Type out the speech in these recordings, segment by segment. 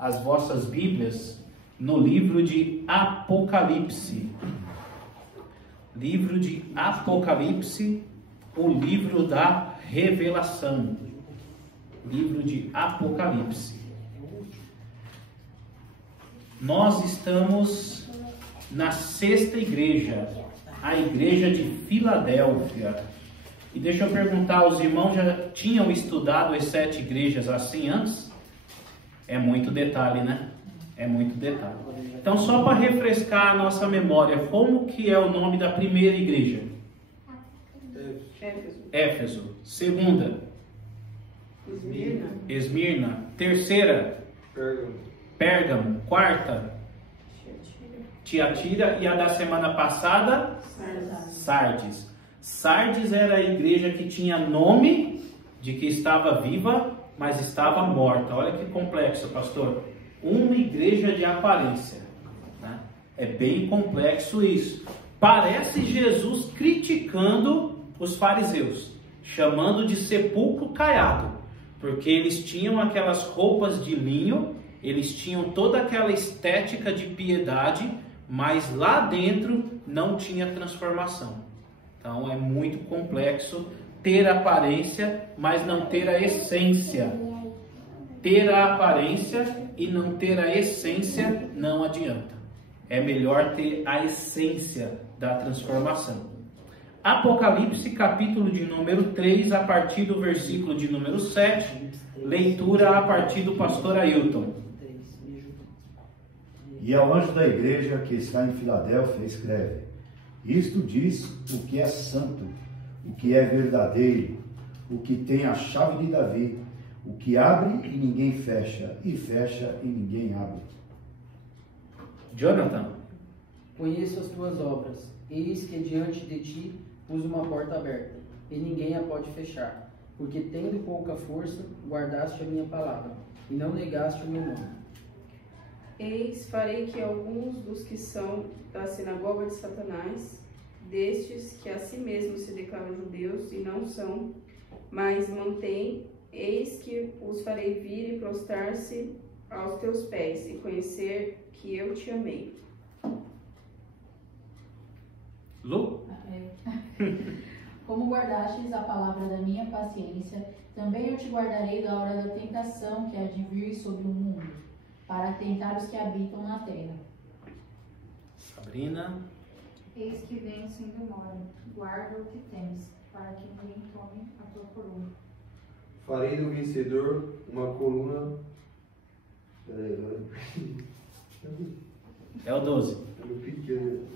as vossas Bíblias no livro de Apocalipse. Livro de Apocalipse, o livro da revelação. Livro de Apocalipse. Nós estamos na sexta igreja, a igreja de Filadélfia. E deixa eu perguntar, os irmãos já tinham estudado as 7 igrejas assim antes? É muito detalhe, né? É muito detalhe. Então, só para refrescar a nossa memória, como que é o nome da primeira igreja? Éfeso. Segunda? Esmirna. Terceira? Pérgamo. Quarta? Tiatira. E a da semana passada? Sardes. Sardes era a igreja que tinha nome de que estava viva, mas estava morta. Olha que complexo, pastor. Uma igreja de aparência, né? É bem complexo isso. Parece Jesus criticando os fariseus, chamando de sepulcro caiado, porque eles tinham aquelas roupas de linho, eles tinham toda aquela estética de piedade, mas lá dentro não tinha transformação. Então é muito complexo ter aparência, mas não ter a essência. Ter a aparência e não ter a essência não adianta. É melhor ter a essência da transformação. Apocalipse, capítulo de número 3, a partir do versículo de número 7, leitura a partir do pastor Ailton. E ao anjo da igreja que está em Filadélfia escreve: isto diz o que é santo, o que é verdadeiro, o que tem a chave de Davi, o que abre e ninguém fecha, e fecha e ninguém abre. Jonathan. Conheço as tuas obras, eis que diante de ti pus uma porta aberta, e ninguém a pode fechar, porque tendo pouca força, guardaste a minha palavra, e não negaste o meu nome. Eis, farei que alguns dos que são da sinagoga de Satanás, destes que a si mesmos se declaram judeus e não são, mas mantêm, eis que os farei vir e prostrar-se aos teus pés e conhecer que eu te amei. Lu? Como guardastes a palavra da minha paciência, também eu te guardarei da hora da tentação que há de vir sobre o mundo, para tentar os que habitam na terra. Sabrina. Eis que vem sem demora, guarda o que tens, para que ninguém tome a tua coroa. Farei do vencedor uma coluna. É o 12.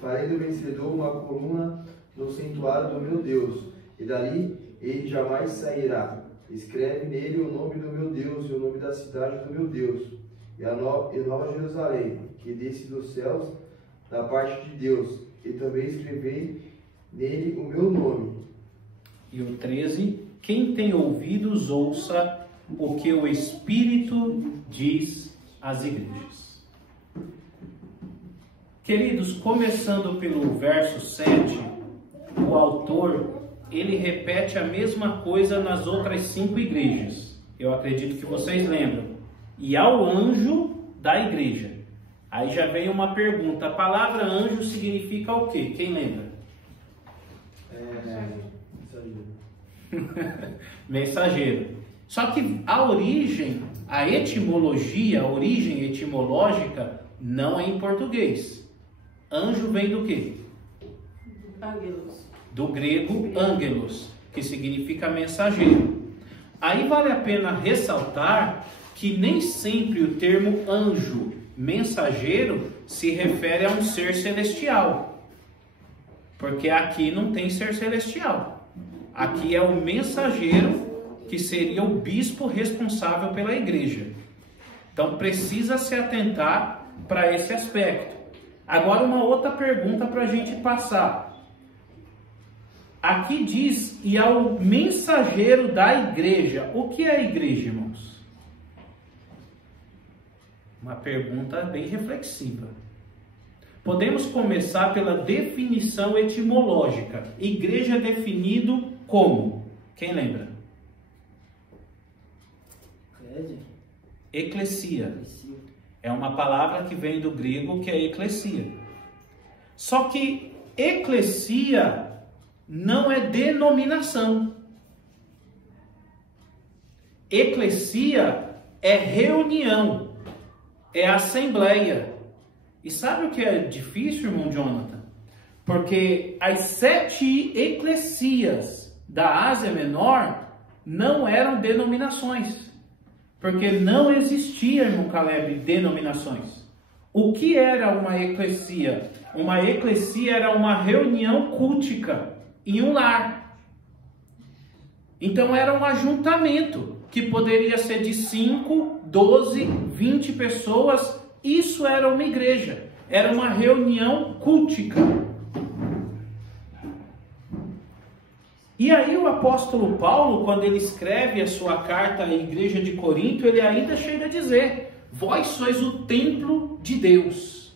Farei do vencedor uma coluna no santuário do meu Deus, e dali ele jamais sairá. Escreve nele o nome do meu Deus e o nome da cidade do meu Deus, e a nova Jerusalém, que desce dos céus da parte de Deus, e também escrevei nele o meu nome. E o 13, quem tem ouvidos, ouça o que o Espírito diz às igrejas. Queridos, começando pelo verso 7, o autor, ele repete a mesma coisa nas outras 5 igrejas. Eu acredito que vocês lembram. E ao anjo da igreja. Aí já vem uma pergunta. A palavra anjo significa o quê? Quem lembra? Mensageiro. Só que a origem, a etimologia, a origem etimológica não é em português. Anjo vem do quê? Ângelos. Do grego ângelos, que significa mensageiro. Aí vale a pena ressaltar que nem sempre o termo anjo, mensageiro, se refere a um ser celestial. Porque aqui não tem ser celestial. Aqui é o mensageiro, que seria o bispo responsável pela igreja. Então precisa se atentar para esse aspecto. Agora uma outra pergunta para a gente passar. Aqui diz, e ao mensageiro da igreja. O que é a igreja, irmãos? Uma pergunta bem reflexiva. Podemos começar pela definição etimológica. Igreja é definido como? Quem lembra? Eclesia. É uma palavra que vem do grego, que é eclesia. Só que eclesia não é denominação. Eclesia é reunião, é assembleia. E sabe o que é difícil, irmão Jonathan? Porque as 7 eclesias da Ásia Menor não eram denominações. Porque não existia, irmão Caleb, denominações. O que era uma eclesia? Uma eclesia era uma reunião cultica em um lar. Então era um ajuntamento que poderia ser de 5, 12, 20 pessoas. Isso era uma igreja. Era uma reunião cultica. E aí o apóstolo Paulo, quando ele escreve a sua carta à igreja de Corinto, ele ainda chega a dizer: vós sois o templo de Deus.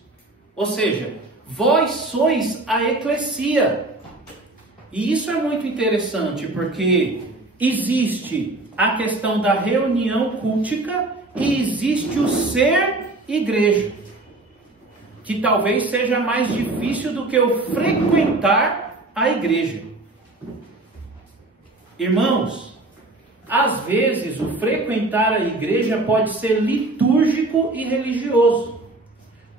Ou seja, vós sois a eclesia. E isso é muito interessante, porque existe a questão da reunião cultica e existe o ser igreja, que talvez seja mais difícil do que o frequentar a igreja. Irmãos, às vezes o frequentar a igreja pode ser litúrgico e religioso.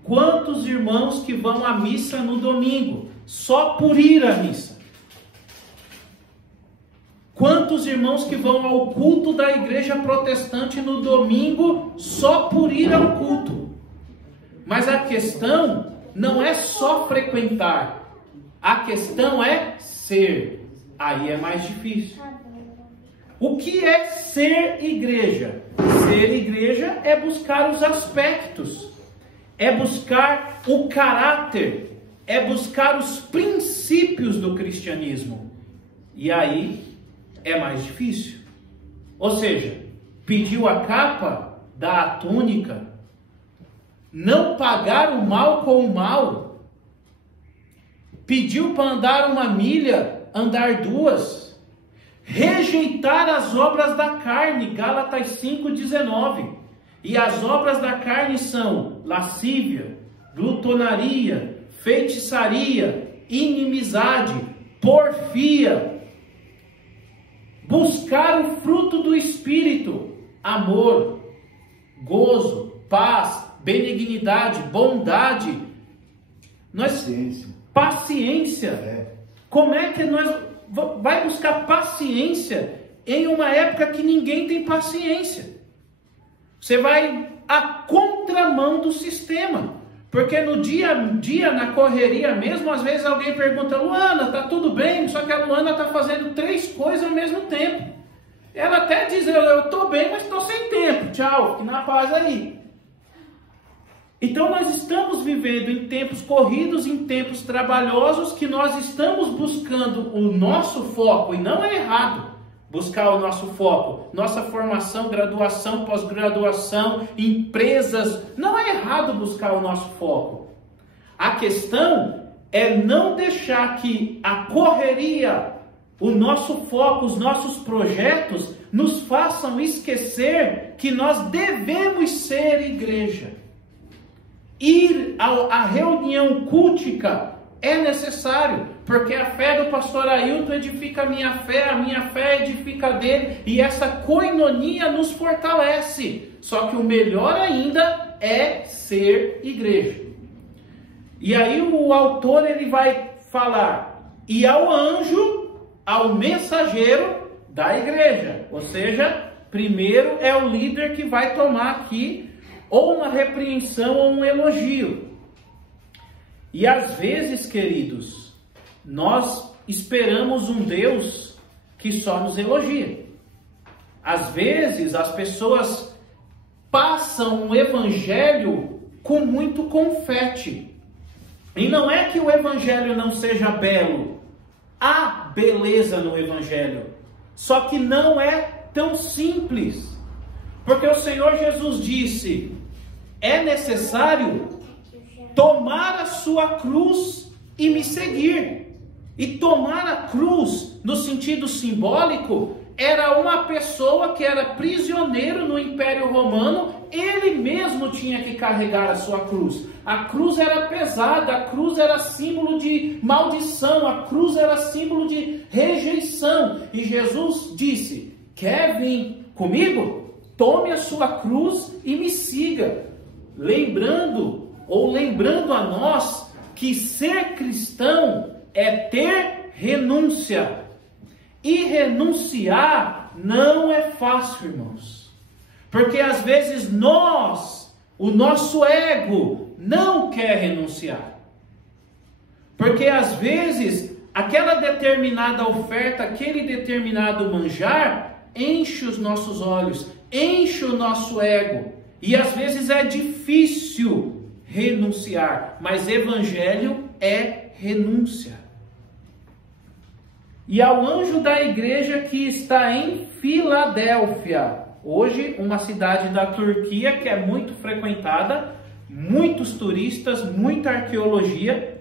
Quantos irmãos que vão à missa no domingo só por ir à missa? Quantos irmãos que vão ao culto da igreja protestante no domingo só por ir ao culto? Mas a questão não é só frequentar, a questão é ser. Aí é mais difícil. O que é ser igreja? Ser igreja é buscar os aspectos, é buscar o caráter, é buscar os princípios do cristianismo. E aí é mais difícil. Ou seja, pediu a capa, dá a túnica. Não pagar o mal com o mal. Pediu para andar 1 milha, andar 2. Rejeitar as obras da carne, Gálatas 5,19. E as obras da carne são lascívia, glutonaria, feitiçaria, inimizade, porfia. Buscar o fruto do Espírito: amor, gozo, paz, benignidade, bondade. Paciência. Como é que nós vai buscar paciência em uma época que ninguém tem paciência? Você vai à contramão do sistema. Porque no dia a dia, na correria mesmo, às vezes alguém pergunta: Luana, tá tudo bem? Só que a Luana tá fazendo 3 coisas ao mesmo tempo. Ela até diz: eu tô bem, mas tô sem tempo. Tchau, fique na paz aí. Então nós estamos vivendo em tempos corridos, em tempos trabalhosos, que nós estamos buscando o nosso foco, e não é errado buscar o nosso foco, nossa formação, graduação, pós-graduação, empresas, não é errado buscar o nosso foco. A questão é não deixar que a correria, o nosso foco, os nossos projetos nos façam esquecer que nós devemos ser igreja. Ir à reunião cultica é necessário, porque a fé do pastor Ailton edifica a minha fé edifica a dele, e essa koinonia nos fortalece. Só que o melhor ainda é ser igreja. E aí o autor ele vai falar: e ao anjo, ao mensageiro da igreja. Ou seja, primeiro é o líder que vai tomar aqui ou uma repreensão ou um elogio. E às vezes, queridos, nós esperamos um Deus que só nos elogia. Às vezes as pessoas passam o evangelho com muito confete. E não é que o evangelho não seja belo. Há beleza no evangelho. Só que não é tão simples. Porque o Senhor Jesus disse: é necessário tomar a sua cruz e me seguir. E tomar a cruz, no sentido simbólico, era uma pessoa que era prisioneiro no Império Romano, ele mesmo tinha que carregar a sua cruz. A cruz era pesada, a cruz era símbolo de maldição, a cruz era símbolo de rejeição. E Jesus disse: quer vir comigo? Tome a sua cruz e me siga. Lembrando a nós que ser cristão é ter renúncia. E renunciar não é fácil, irmãos. Porque às vezes o nosso ego não quer renunciar. Porque às vezes aquela determinada oferta, aquele determinado manjar, enche os nossos olhos, enche o nosso ego. E às vezes é difícil renunciar. Mas evangelho é renúncia. E ao anjo da igreja que está em Filadélfia, hoje uma cidade da Turquia que é muito frequentada, muitos turistas, muita arqueologia.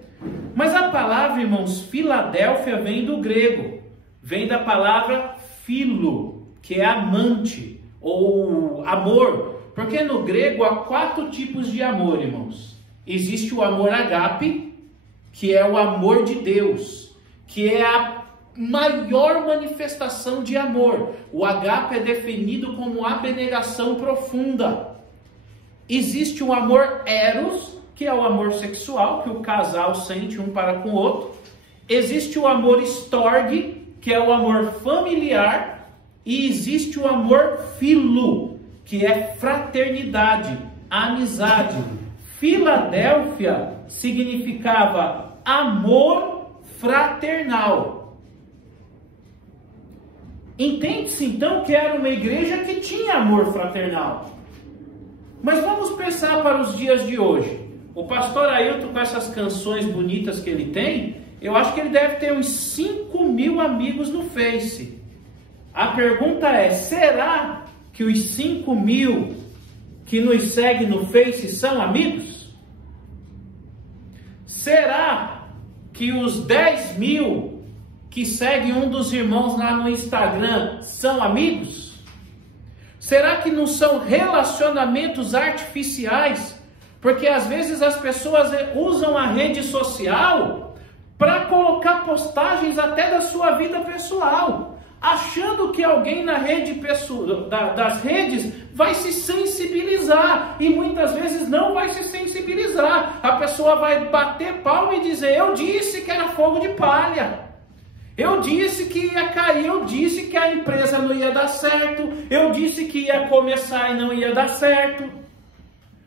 Mas a palavra, irmãos, Filadélfia vem do grego, vem da palavra philo, que é amante ou amor, porque no grego há 4 tipos de amor, irmãos. Existe o amor agape, que é o amor de Deus, que é a maior manifestação de amor. O agape é definido como abnegação profunda. Existe o amor eros, que é o amor sexual, que o casal sente um para com o outro. Existe o amor storge, que é o amor familiar. E existe o amor filo, que é fraternidade, amizade. Filadélfia significava amor fraternal. Entende-se então que era uma igreja que tinha amor fraternal. Mas vamos pensar para os dias de hoje. O pastor Ailton, com essas canções bonitas que ele tem, eu acho que ele deve ter uns 5.000 amigos no Face. A pergunta é, será que os 5.000 que nos seguem no Face são amigos? Será que os 10.000 que seguem um dos irmãos lá no Instagram são amigos? Será que não são relacionamentos artificiais? Porque às vezes as pessoas usam a rede social para colocar postagens até da sua vida pessoal, achando que alguém na rede das redes vai se sensibilizar, e muitas vezes não vai se sensibilizar. A pessoa vai bater palma e dizer: eu disse que era fogo de palha. Eu disse que ia cair, eu disse que a empresa não ia dar certo, eu disse que ia começar e não ia dar certo.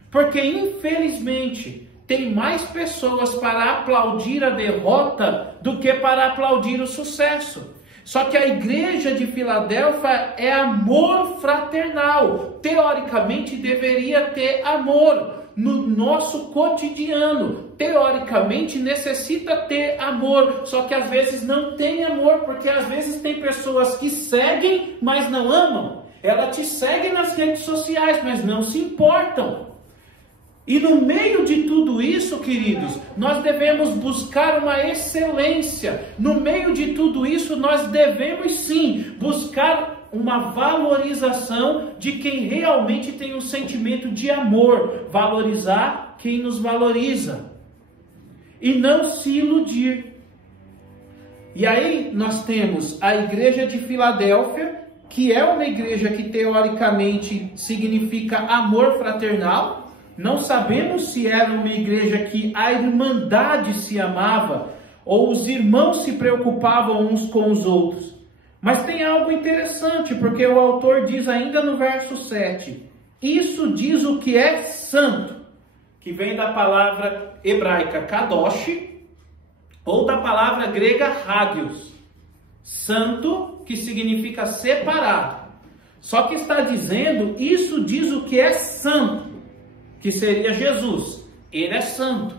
Porque infelizmente tem mais pessoas para aplaudir a derrota do que para aplaudir o sucesso. Só que a igreja de Filadélfia é amor fraternal. Teoricamente deveria ter amor no nosso cotidiano. Teoricamente necessita ter amor, só que às vezes não tem amor, porque às vezes tem pessoas que seguem, mas não amam. Ela te segue nas redes sociais, mas não se importam. E no meio de tudo isso, queridos, nós devemos buscar uma excelência. No meio de tudo isso, nós devemos sim buscar uma valorização de quem realmente tem um sentimento de amor. Valorizar quem nos valoriza. E não se iludir. E aí nós temos a igreja de Filadélfia, que é uma igreja que teoricamente significa amor fraternal. Não sabemos se era uma igreja que a irmandade se amava, ou os irmãos se preocupavam uns com os outros. Mas tem algo interessante, porque o autor diz ainda no verso 7, isso diz o que é santo, que vem da palavra hebraica kadosh, ou da palavra grega hagios, santo, que significa separado. Só que está dizendo, isso diz o que é santo, que seria Jesus. Ele é santo.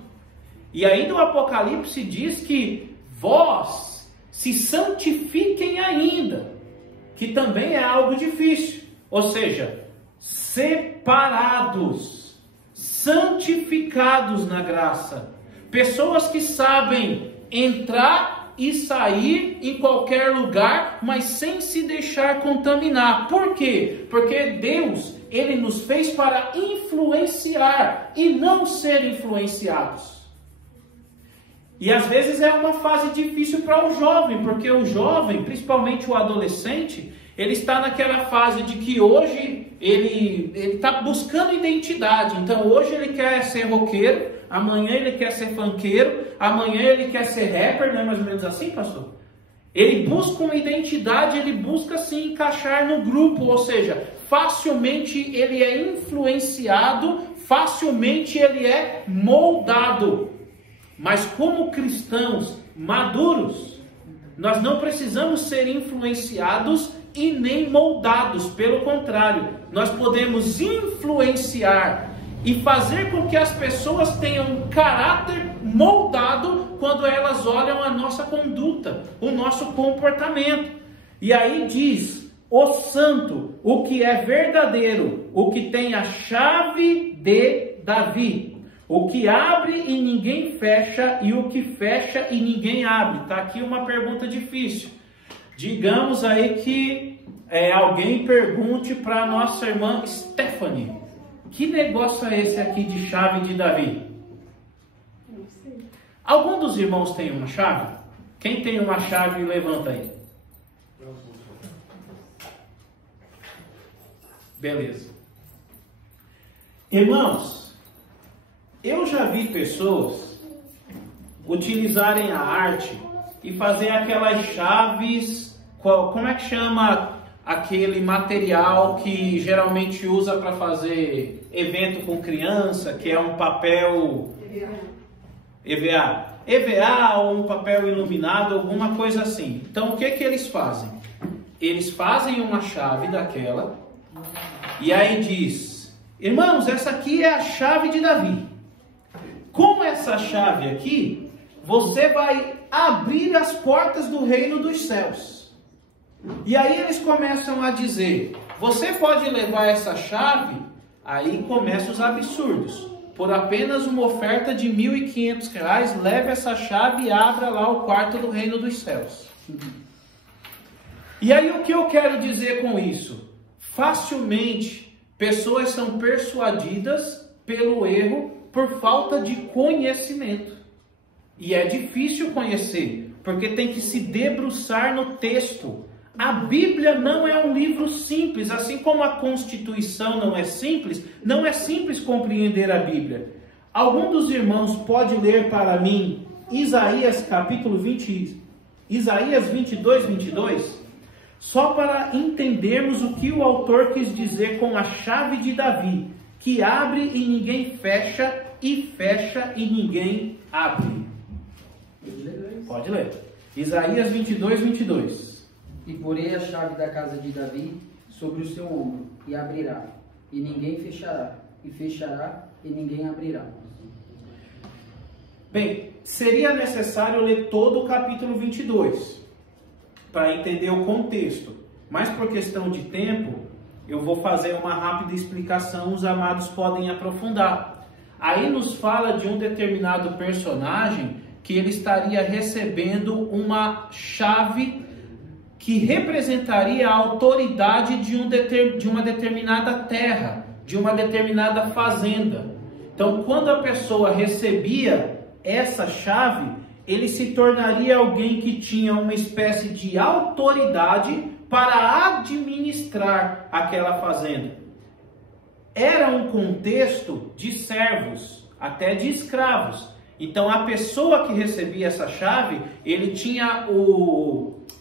E aí no Apocalipse diz que vós se santifiquem ainda, que também é algo difícil. Ou seja, separados, santificados na graça. Pessoas que sabem entrar e sair em qualquer lugar, mas sem se deixar contaminar. Por quê? Porque Deus, Ele nos fez para influenciar e não ser influenciados. E às vezes é uma fase difícil para o jovem, porque o jovem, principalmente o adolescente, ele está naquela fase de que hoje ele está buscando identidade. Então hoje ele quer ser roqueiro, amanhã ele quer ser funkeiro, amanhã ele quer ser rapper, não é mais ou menos assim, pastor? Ele busca uma identidade, ele busca se encaixar no grupo, ou seja, facilmente ele é influenciado, facilmente ele é moldado. Mas como cristãos maduros, nós não precisamos ser influenciados e nem moldados. Pelo contrário, nós podemos influenciar e fazer com que as pessoas tenham um caráter moldado quando elas olham a nossa conduta, o nosso comportamento. E aí diz, o santo, o que é verdadeiro, o que tem a chave de Davi, o que abre e ninguém fecha, e o que fecha e ninguém abre. Está aqui uma pergunta difícil. Digamos aí que alguém pergunte para a nossa irmã Stephanie, que negócio é esse aqui de chave de Davi? Não sei. Algum dos irmãos tem uma chave? Quem tem uma chave, levanta aí. Beleza. Irmãos, eu já vi pessoas utilizarem a arte e fazer aquelas chaves, como é que chama aquele material que geralmente usa para fazer evento com criança, que é um papel EVA ou um papel iluminado, alguma coisa assim. Então o que eles fazem? Eles fazem uma chave daquela e aí diz, irmãos, essa aqui é a chave de Davi. Com essa chave aqui, você vai abrir as portas do reino dos céus. E aí eles começam a dizer, você pode levar essa chave, aí começam os absurdos. Por apenas uma oferta de R$ 1.500, leve essa chave e abra lá o quarto do reino dos céus. E aí o que eu quero dizer com isso? Facilmente, pessoas são persuadidas pelo erro por falta de conhecimento. E é difícil conhecer, porque tem que se debruçar no texto. A Bíblia não é um livro simples, assim como a Constituição não é simples compreender a Bíblia. Algum dos irmãos pode ler para mim Isaías capítulo 20, Isaías 22, 22? Só para entendermos o que o autor quis dizer com a chave de Davi, que abre e ninguém fecha, e fecha e ninguém abre. Pode ler. Isaías 22, 22. E porei a chave da casa de Davi sobre o seu ombro, e abrirá, e ninguém fechará, e fechará, e ninguém abrirá. Bem, seria necessário ler todo o capítulo 22, para entender o contexto. Mas por questão de tempo, eu vou fazer uma rápida explicação, os amados podem aprofundar. Aí nos fala de um determinado personagem que ele estaria recebendo uma chave que representaria a autoridade de uma determinada terra, de uma determinada fazenda. Então, quando a pessoa recebia essa chave, ele se tornaria alguém que tinha uma espécie de autoridade para administrar aquela fazenda. Era um contexto de servos, até de escravos. Então, a pessoa que recebia essa chave, ele tinha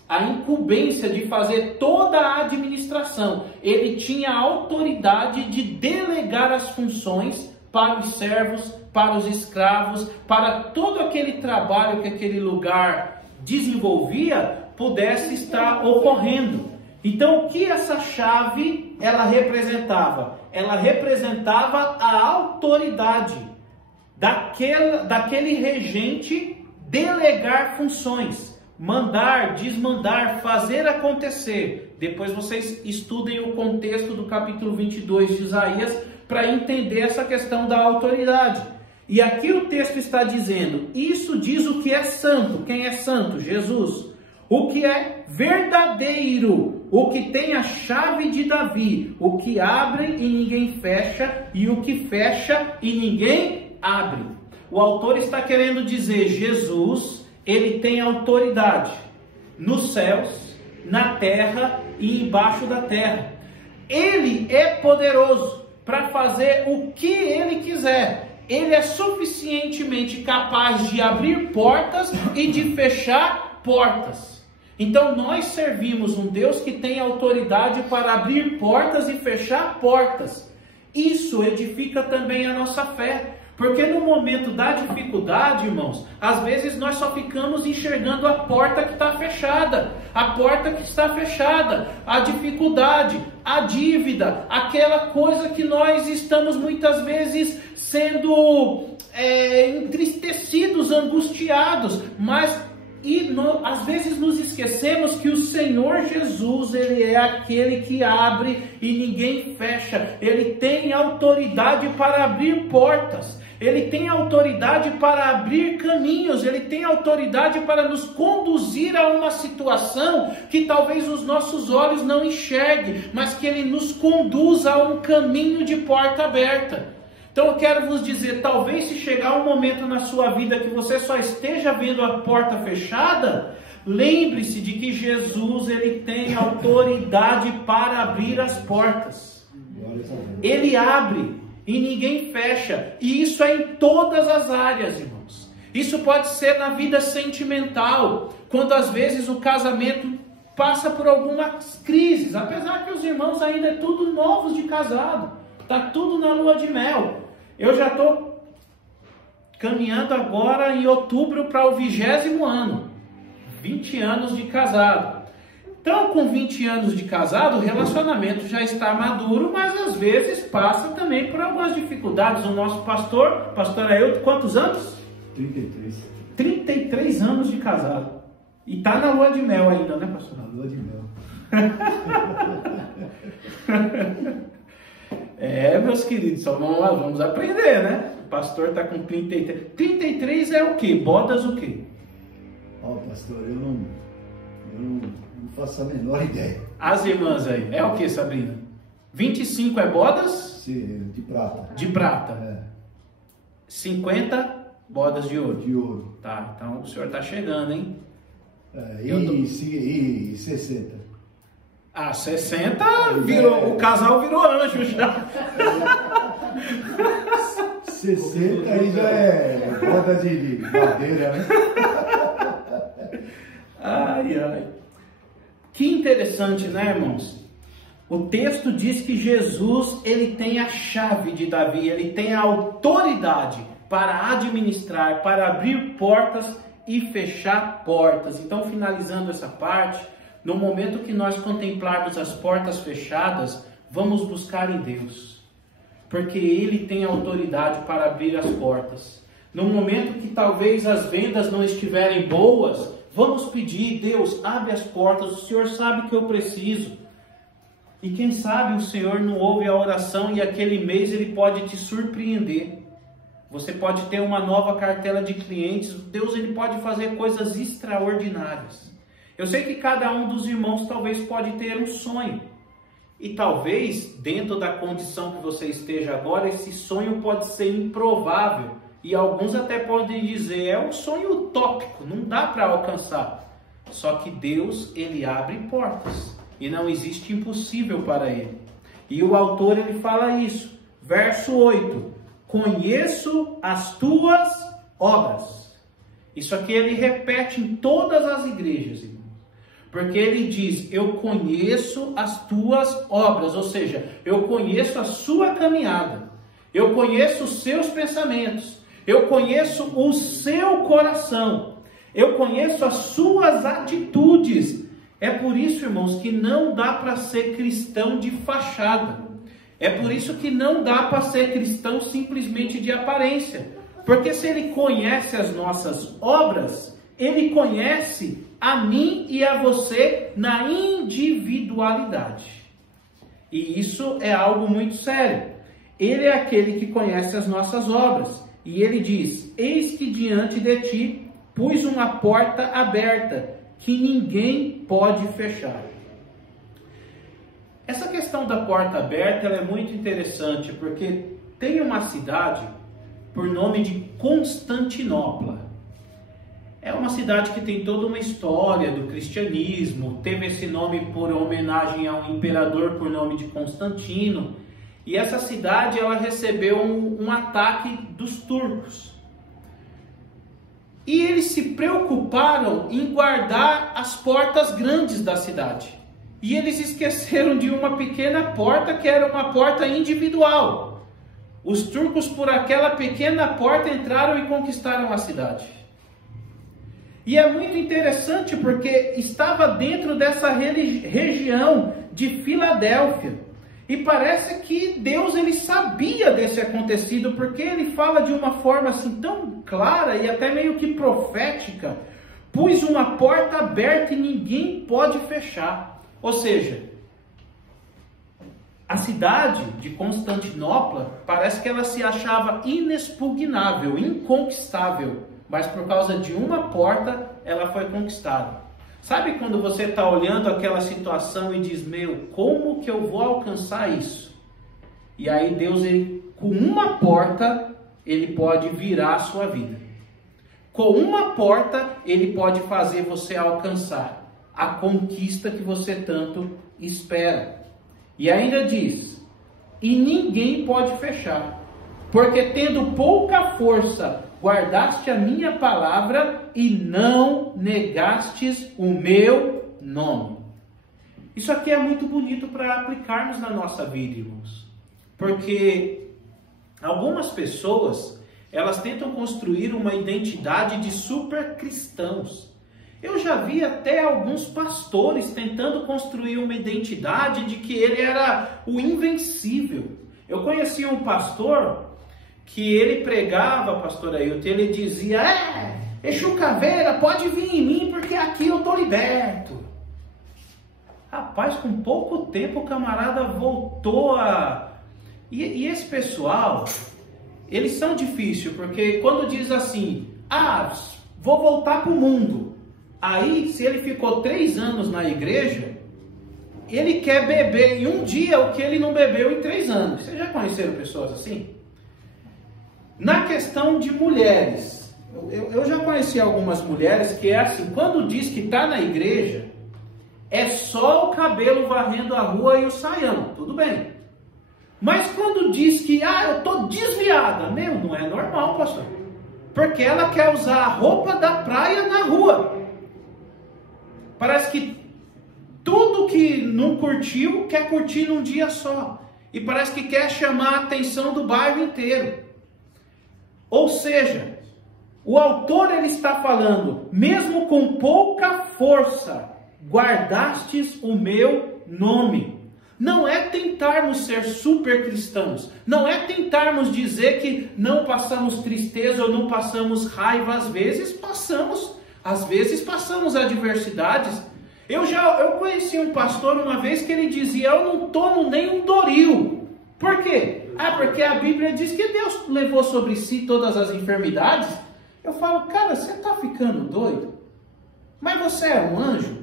a incumbência de fazer toda a administração. Ele tinha a autoridade de delegar as funções para os servos, para os escravos, para todo aquele trabalho que aquele lugar desenvolvia, pudesse estar ocorrendo. Então, o que essa chave ela representava? Ela representava a autoridade daquele regente delegar funções, mandar, desmandar, fazer acontecer. Depois vocês estudem o contexto do capítulo 22 de Isaías para entender essa questão da autoridade. E aqui o texto está dizendo, isso diz o que é santo. Quem é santo? Jesus. O que é verdadeiro, o que tem a chave de Davi, o que abre e ninguém fecha, e o que fecha e ninguém abre. O autor está querendo dizer, Jesus, ele tem autoridade nos céus, na terra e embaixo da terra. Ele é poderoso para fazer o que ele quiser. Ele é suficientemente capaz de abrir portas e de fechar portas. Então nós servimos um Deus que tem autoridade para abrir portas e fechar portas. Isso edifica também a nossa fé. Porque no momento da dificuldade, irmãos, às vezes nós só ficamos enxergando a porta que está fechada. A porta que está fechada, a dificuldade, a dívida, aquela coisa que nós estamos muitas vezes sendo entristecidos, angustiados, mas às vezes nos esquecemos que o Senhor Jesus, Ele é aquele que abre e ninguém fecha. Ele tem autoridade para abrir portas. Ele tem autoridade para abrir caminhos. Ele tem autoridade para nos conduzir a uma situação que talvez os nossos olhos não enxerguem, mas que Ele nos conduza a um caminho de porta aberta. Então eu quero vos dizer, talvez se chegar um momento na sua vida que você só esteja vendo a porta fechada, lembre-se de que Jesus, ele tem autoridade para abrir as portas. Ele abre e ninguém fecha. E isso é em todas as áreas, irmãos. Isso pode ser na vida sentimental, quando às vezes o casamento passa por algumas crises, apesar que os irmãos ainda é tudo novos de casado. Está tudo na lua de mel. Eu já estou caminhando agora em outubro para o 20º ano. 20 anos de casado. Então, com 20 anos de casado, o relacionamento já está maduro, mas às vezes passa também por algumas dificuldades. O nosso pastor Ailton, quantos anos? 33. 33 anos de casado. E está na lua de mel ainda, né, pastor? Na lua de mel. Meus queridos, só vamos aprender, né? O pastor está com 33. 33 é o quê? Bodas o quê? Pastor, eu não faço a menor ideia. As irmãs aí, é o quê, Sabrina? 25 é bodas? Sim, de prata. De prata. 50 bodas de ouro. De ouro. Tá, então o senhor está chegando, hein? E 60. 60 virou, o casal virou anjo já. 60 aí já é boda de madeira, né? Ai. Que interessante, né, irmãos? O texto diz que Jesus, ele tem a chave de Davi, ele tem a autoridade para administrar, para abrir portas e fechar portas. Então, finalizando essa parte, no momento que nós contemplarmos as portas fechadas, vamos buscar em Deus, porque Ele tem autoridade para abrir as portas. No momento que talvez as vendas não estiverem boas, vamos pedir, Deus, abre as portas, o Senhor sabe que eu preciso. E quem sabe o Senhor não ouve a oração e aquele mês Ele pode te surpreender. Você pode ter uma nova cartela de clientes, Deus ele pode fazer coisas extraordinárias. Eu sei que cada um dos irmãos talvez pode ter um sonho. E talvez, dentro da condição que você esteja agora, esse sonho pode ser improvável. E alguns até podem dizer, é um sonho utópico, não dá para alcançar. Só que Deus, ele abre portas. E não existe impossível para ele. E o autor, ele fala isso. Verso 8. Conheço as tuas obras. Isso aqui ele repete em todas as igrejas, irmãos. Porque ele diz, eu conheço as tuas obras, ou seja, eu conheço a sua caminhada, eu conheço os seus pensamentos, eu conheço o seu coração, eu conheço as suas atitudes. É por isso, irmãos, que não dá para ser cristão de fachada. É por isso que não dá para ser cristão simplesmente de aparência. Porque se ele conhece as nossas obras, ele conhece a mim e a você na individualidade. E isso é algo muito sério. Ele é aquele que conhece as nossas obras. e ele diz: eis que diante de ti pus uma porta aberta, que ninguém pode fechar. Essa questão da porta aberta ela é muito interessante, porque tem uma cidade por nome de Constantinopla. É uma cidade que tem toda uma história do cristianismo, teve esse nome por homenagem a um imperador por nome de Constantino, e essa cidade ela recebeu um ataque dos turcos. E eles se preocuparam em guardar as portas grandes da cidade. E eles esqueceram de uma pequena porta que era uma porta individual. Os turcos por aquela pequena porta entraram e conquistaram a cidade. E é muito interessante porque estava dentro dessa região de Filadélfia. E parece que Deus ele sabia desse acontecido, porque ele fala de uma forma assim tão clara e até meio que profética. Pus uma porta aberta e ninguém pode fechar. Ou seja, a cidade de Constantinopla parece que ela se achava inexpugnável, inconquistável. Mas por causa de uma porta, ela foi conquistada. Sabe quando você está olhando aquela situação e diz, meu, como que eu vou alcançar isso? E aí Deus, ele, com uma porta, ele pode virar a sua vida. Com uma porta, ele pode fazer você alcançar a conquista que você tanto espera. E ainda diz, e ninguém pode fechar, porque tendo pouca força, guardaste a minha palavra e não negastes o meu nome. Isso aqui é muito bonito para aplicarmos na nossa vida, irmãos. Porque algumas pessoas, elas tentam construir uma identidade de super cristãos. Eu já vi até alguns pastores tentando construir uma identidade de que ele era o invencível. Eu conheci um pastor que ele pregava, pastor Ailton, ele dizia, Exu Caveira, pode vir em mim porque aqui eu estou liberto. Rapaz, com pouco tempo o camarada voltou a... E esse pessoal, eles são difíceis, porque quando diz assim, vou voltar para o mundo. Aí, se ele ficou 3 anos na igreja, ele quer beber em um dia o que ele não bebeu em 3 anos. Vocês já conheceram pessoas assim? Na questão de mulheres, eu já conheci algumas mulheres que é assim, quando diz que está na igreja, é só o cabelo varrendo a rua e o saião, tudo bem. Mas quando diz que, eu estou desviada, não é normal, pastor. Porque ela quer usar a roupa da praia na rua. Parece que tudo que não curtiu, quer curtir num dia só. E parece que quer chamar a atenção do bairro inteiro. Ou seja, o autor ele está falando, mesmo com pouca força, guardastes o meu nome. Não é tentarmos ser super cristãos, não é tentarmos dizer que não passamos tristeza ou não passamos raiva, às vezes passamos adversidades. Eu conheci um pastor uma vez que ele dizia, eu não tomo nem um Doril. Por quê? Porque a Bíblia diz que Deus levou sobre si todas as enfermidades. Eu falo, cara, você está ficando doido? Mas você é um anjo?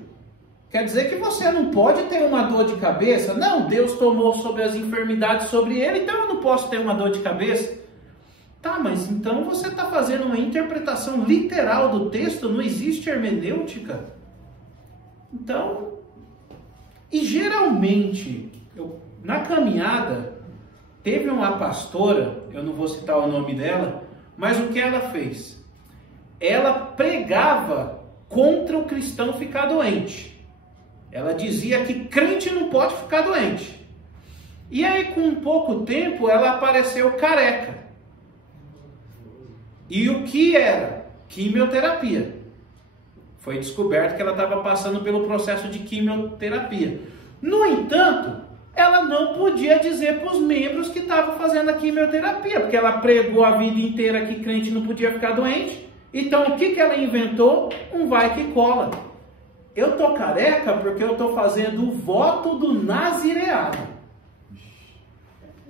Quer dizer que você não pode ter uma dor de cabeça? Não, Deus tomou sobre as enfermidades sobre ele, então eu não posso ter uma dor de cabeça. Tá, mas então você está fazendo uma interpretação literal do texto, não existe hermenêutica. Então, e geralmente, na caminhada, teve uma pastora, eu não vou citar o nome dela, mas o que ela fez? Ela pregava contra o cristão ficar doente. Ela dizia que crente não pode ficar doente. E aí, com pouco tempo, ela apareceu careca. E o que era? Quimioterapia. Foi descoberto que ela estava passando pelo processo de quimioterapia. No entanto, ela não podia dizer para os membros que estavam fazendo a quimioterapia, porque ela pregou a vida inteira que crente não podia ficar doente. Então, o que ela inventou? Um vai que cola. Eu tô careca porque eu tô fazendo o voto do nazireado.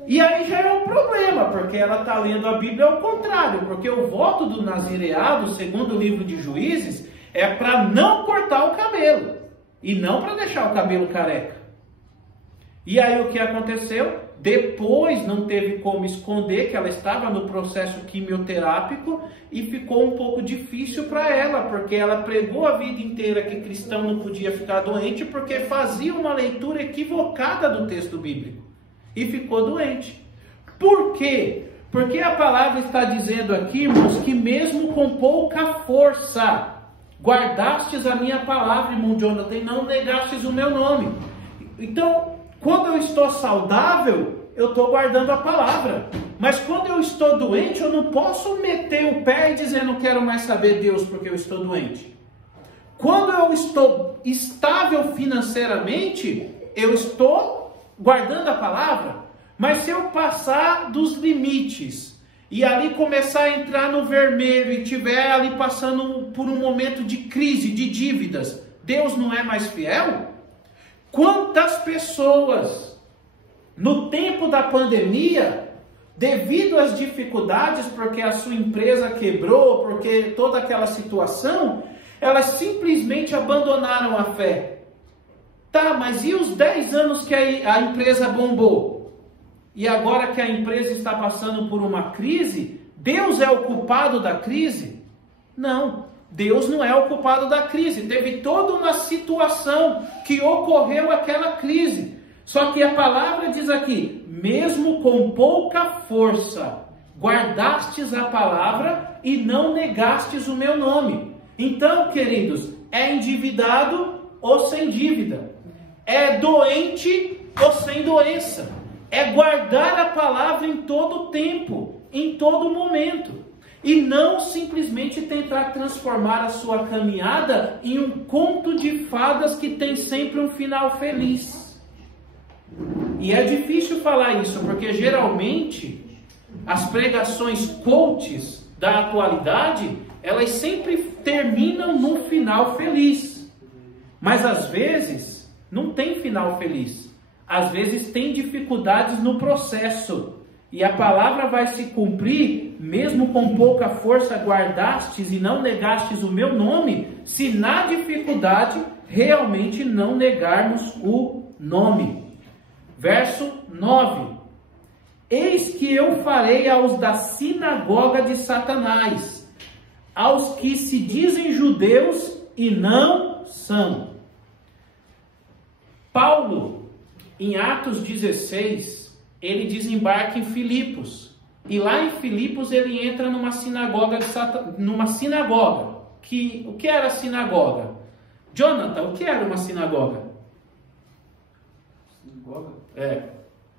E aí já é um problema, porque ela está lendo a Bíblia ao contrário, porque o voto do nazireado, segundo o livro de Juízes, é para não cortar o cabelo, e não para deixar o cabelo careca. E aí o que aconteceu? Depois não teve como esconder que ela estava no processo quimioterápico e ficou um pouco difícil para ela, porque ela pregou a vida inteira que cristão não podia ficar doente porque fazia uma leitura equivocada do texto bíblico e ficou doente. Por quê? Porque a palavra está dizendo aqui, irmãos, que mesmo com pouca força, guardastes a minha palavra, irmão Jonathan, e não negastes o meu nome. Então, quando eu estou saudável, eu estou guardando a palavra. Mas quando eu estou doente, eu não posso meter o pé e dizer, não quero mais saber de Deus porque eu estou doente. Quando eu estou estável financeiramente, eu estou guardando a palavra. Mas se eu passar dos limites e ali começar a entrar no vermelho e estiver ali passando por um momento de crise, de dívidas, Deus não é mais fiel? Quantas pessoas, no tempo da pandemia, devido às dificuldades, porque a sua empresa quebrou, porque toda aquela situação, elas simplesmente abandonaram a fé. Tá, mas e os 10 anos que a empresa bombou? E agora que a empresa está passando por uma crise, Deus é o culpado da crise? Não. Deus não é o culpado da crise. Teve toda uma situação que ocorreu aquela crise. Só que a palavra diz aqui, mesmo com pouca força, guardastes a palavra e não negastes o meu nome. Então, queridos, é endividado ou sem dívida? É doente ou sem doença? É guardar a palavra em todo tempo, em todo momento. E não simplesmente tentar transformar a sua caminhada em um conto de fadas que tem sempre um final feliz. E é difícil falar isso, porque geralmente as pregações coaches da atualidade, elas sempre terminam num final feliz. Mas às vezes não tem final feliz. Às vezes tem dificuldades no processo. E a palavra vai se cumprir, mesmo com pouca força guardastes e não negastes o meu nome, se na dificuldade realmente não negarmos o nome. Verso 9. Eis que eu farei aos da sinagoga de Satanás, aos que se dizem judeus e não são. Paulo, em Atos 16, ele desembarca em Filipos. E lá em Filipos ele entra numa sinagoga o que era sinagoga? Jonathan, o que era uma sinagoga? Sinagoga? É.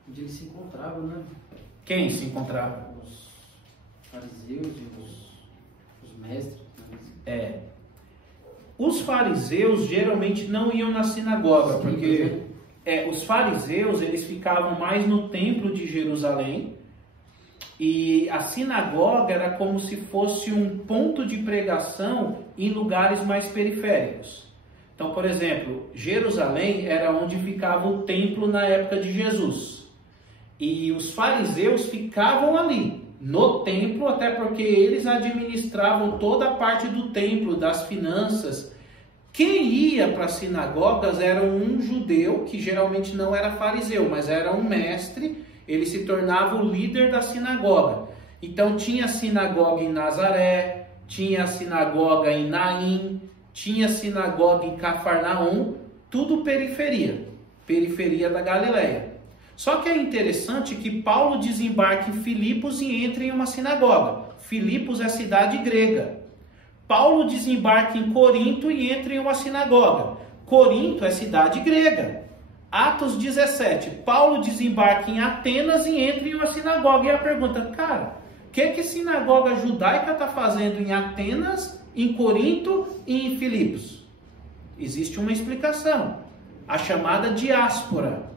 Onde eles se encontravam, né? Quem se encontrava? Os fariseus e os mestres. É. Os fariseus geralmente não iam na sinagoga, porque os fariseus eles ficavam mais no templo de Jerusalém, e a sinagoga era como se fosse um ponto de pregação em lugares mais periféricos. Então, por exemplo, Jerusalém era onde ficava o templo na época de Jesus. E os fariseus ficavam ali, no templo, até porque eles administravam toda a parte do templo, das finanças. Quem ia para as sinagogas era um judeu, que geralmente não era fariseu, mas era um mestre. Ele se tornava o líder da sinagoga. Então tinha sinagoga em Nazaré, tinha sinagoga em Naim, tinha sinagoga em Cafarnaum, tudo periferia da Galileia. Só que é interessante que Paulo desembarca em Filipos e entra em uma sinagoga. Filipos é cidade grega. Paulo desembarca em Corinto e entra em uma sinagoga. Corinto é cidade grega. Atos 17, Paulo desembarca em Atenas e entra em uma sinagoga. E a pergunta, cara, o que sinagoga judaica está fazendo em Atenas, em Corinto e em Filipos? Existe uma explicação. A chamada diáspora.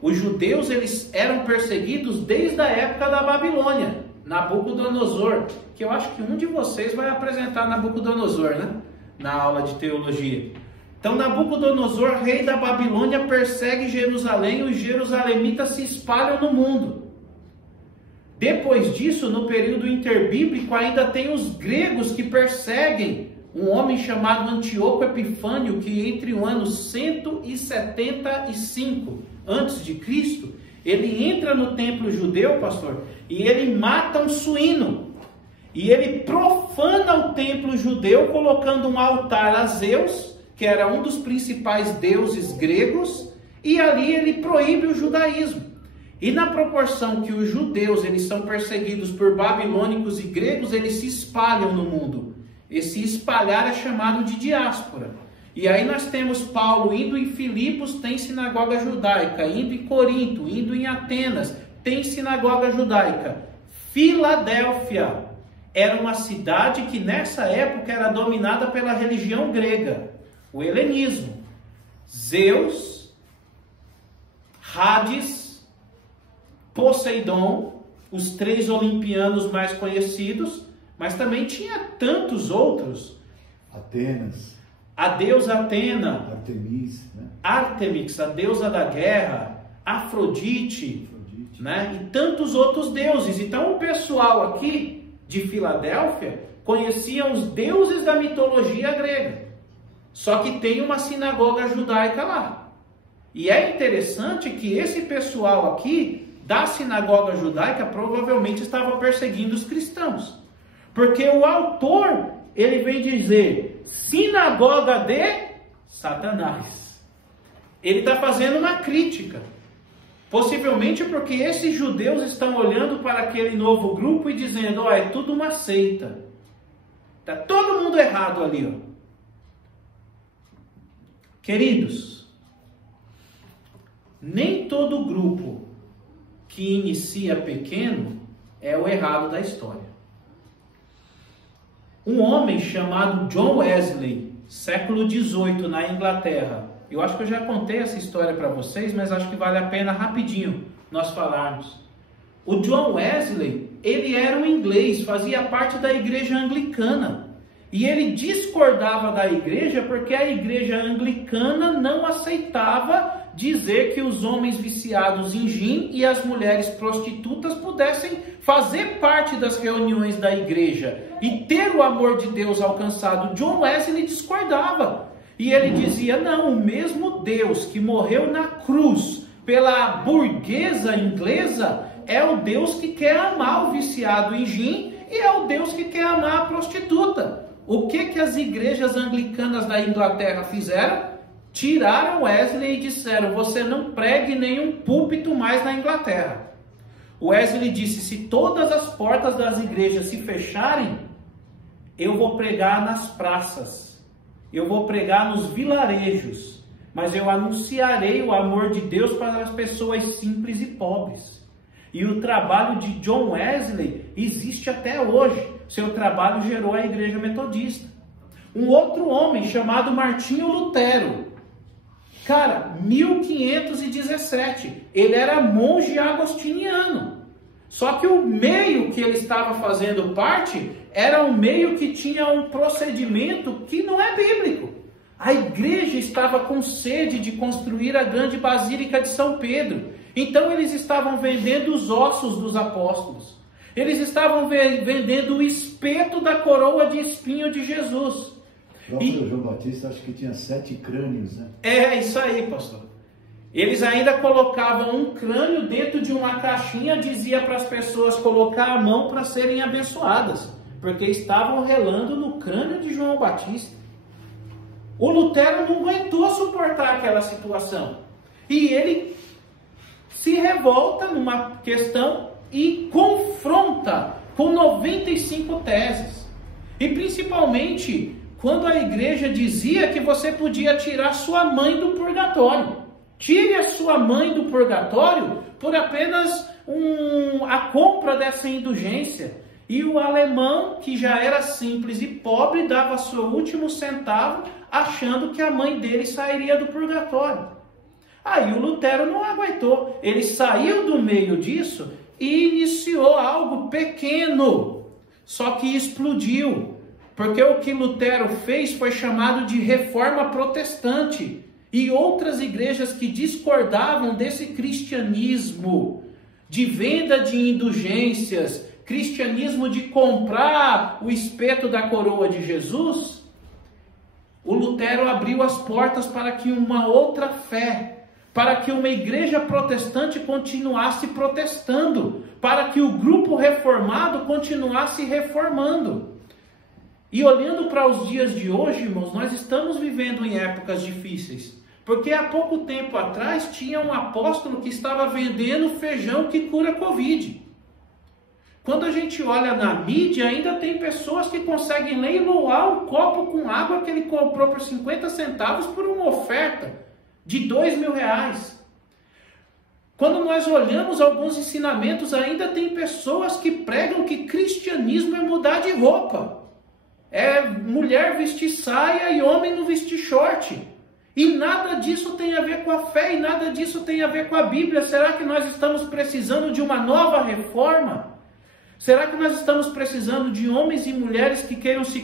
Os judeus eles eram perseguidos desde a época da Babilônia. Nabucodonosor, que eu acho que um de vocês vai apresentar Nabucodonosor, né? Na aula de teologia. Então Nabucodonosor, rei da Babilônia, persegue Jerusalém e os jerusalemitas se espalham no mundo. Depois disso, no período interbíblico, ainda tem os gregos que perseguem um homem chamado Antíoco Epifânio, que entre o ano 175 a.C., ele entra no templo judeu, pastor, e ele mata um suíno. E ele profana o templo judeu, colocando um altar a Zeus, que era um dos principais deuses gregos, e ali ele proíbe o judaísmo. E na proporção que os judeus eles são perseguidos por babilônicos e gregos, eles se espalham no mundo. Esse espalhar é chamado de diáspora. E aí nós temos Paulo indo em Filipos, tem sinagoga judaica, indo em Corinto, indo em Atenas, tem sinagoga judaica. Filadélfia era uma cidade que nessa época era dominada pela religião grega, o helenismo. Zeus, Hades, Poseidon, os 3 olimpianos mais conhecidos, mas também tinha tantos outros. Atenas. A deusa Atena. Artemis, né? Ártemis, a deusa da guerra. Afrodite. Né? E tantos outros deuses. Então o pessoal aqui de Filadélfia conhecia os deuses da mitologia grega. Só que tem uma sinagoga judaica lá. E é interessante que esse pessoal aqui da sinagoga judaica provavelmente estava perseguindo os cristãos. Porque o autor, ele vem dizer, sinagoga de Satanás. Ele está fazendo uma crítica. Possivelmente porque esses judeus estão olhando para aquele novo grupo e dizendo, ó, é tudo uma seita. Está todo mundo errado ali, ó. Queridos, nem todo grupo que inicia pequeno é o errado da história. Um homem chamado John Wesley, século XVIII, na Inglaterra. Eu acho que eu já contei essa história para vocês, mas acho que vale a pena rapidinho nós falarmos. O John Wesley, ele era um inglês, fazia parte da igreja anglicana. E ele discordava da igreja porque a igreja anglicana não aceitava dizer que os homens viciados em gin e as mulheres prostitutas pudessem fazer parte das reuniões da igreja e ter o amor de Deus alcançado. John Wesley discordava. E ele dizia, não, o mesmo Deus que morreu na cruz pela burguesa inglesa é o Deus que quer amar o viciado em gin e é o Deus que quer amar a prostituta. O que as igrejas anglicanas da Inglaterra fizeram? Tiraram Wesley e disseram, você não pregue nenhum púlpito mais na Inglaterra. Wesley disse, se todas as portas das igrejas se fecharem, eu vou pregar nas praças, eu vou pregar nos vilarejos, mas eu anunciarei o amor de Deus para as pessoas simples e pobres. E o trabalho de John Wesley existe até hoje. Seu trabalho gerou a igreja metodista. Um outro homem chamado Martinho Lutero. Cara, 1517. Ele era monge agostiniano. Só que o meio que ele estava fazendo parte era um meio que tinha um procedimento que não é bíblico. A igreja estava com sede de construir a grande Basílica de São Pedro. Então eles estavam vendendo os ossos dos apóstolos. Eles estavam vendendo o espeto da coroa de espinho de Jesus. O próprio João Batista acho que tinha 7 crânios, né? É isso aí, pastor. Eles ainda colocavam um crânio dentro de uma caixinha, dizia para as pessoas colocar a mão para serem abençoadas, porque estavam relando no crânio de João Batista. O Lutero não aguentou suportar aquela situação. E ele se revolta numa questão e confronta com 95 teses. E principalmente quando a igreja dizia que você podia tirar sua mãe do purgatório. Tire a sua mãe do purgatório por apenas a compra dessa indulgência. E o alemão, que já era simples e pobre, dava seu último centavo, achando que a mãe dele sairia do purgatório. Aí o Lutero não aguentou. Ele saiu do meio disso e iniciou algo pequeno, só que explodiu. Porque o que Lutero fez foi chamado de reforma protestante. E outras igrejas que discordavam desse cristianismo de venda de indulgências, cristianismo de comprar o espeto da coroa de Jesus, o Lutero abriu as portas para que uma outra fé, para que uma igreja protestante continuasse protestando, para que o grupo reformado continuasse reformando. E olhando para os dias de hoje, irmãos, nós estamos vivendo em épocas difíceis. Porque há pouco tempo atrás tinha um apóstolo que estava vendendo feijão que cura Covid. Quando a gente olha na mídia, ainda tem pessoas que conseguem leiloar um copo com água que ele comprou por 50 centavos por uma oferta de R$2.000. Quando nós olhamos alguns ensinamentos, ainda tem pessoas que pregam que cristianismo é mudar de roupa. É mulher vestir saia e homem não vestir short. E nada disso tem a ver com a fé e nada disso tem a ver com a Bíblia. Será que nós estamos precisando de uma nova reforma? Será que nós estamos precisando de homens e mulheres que queiram se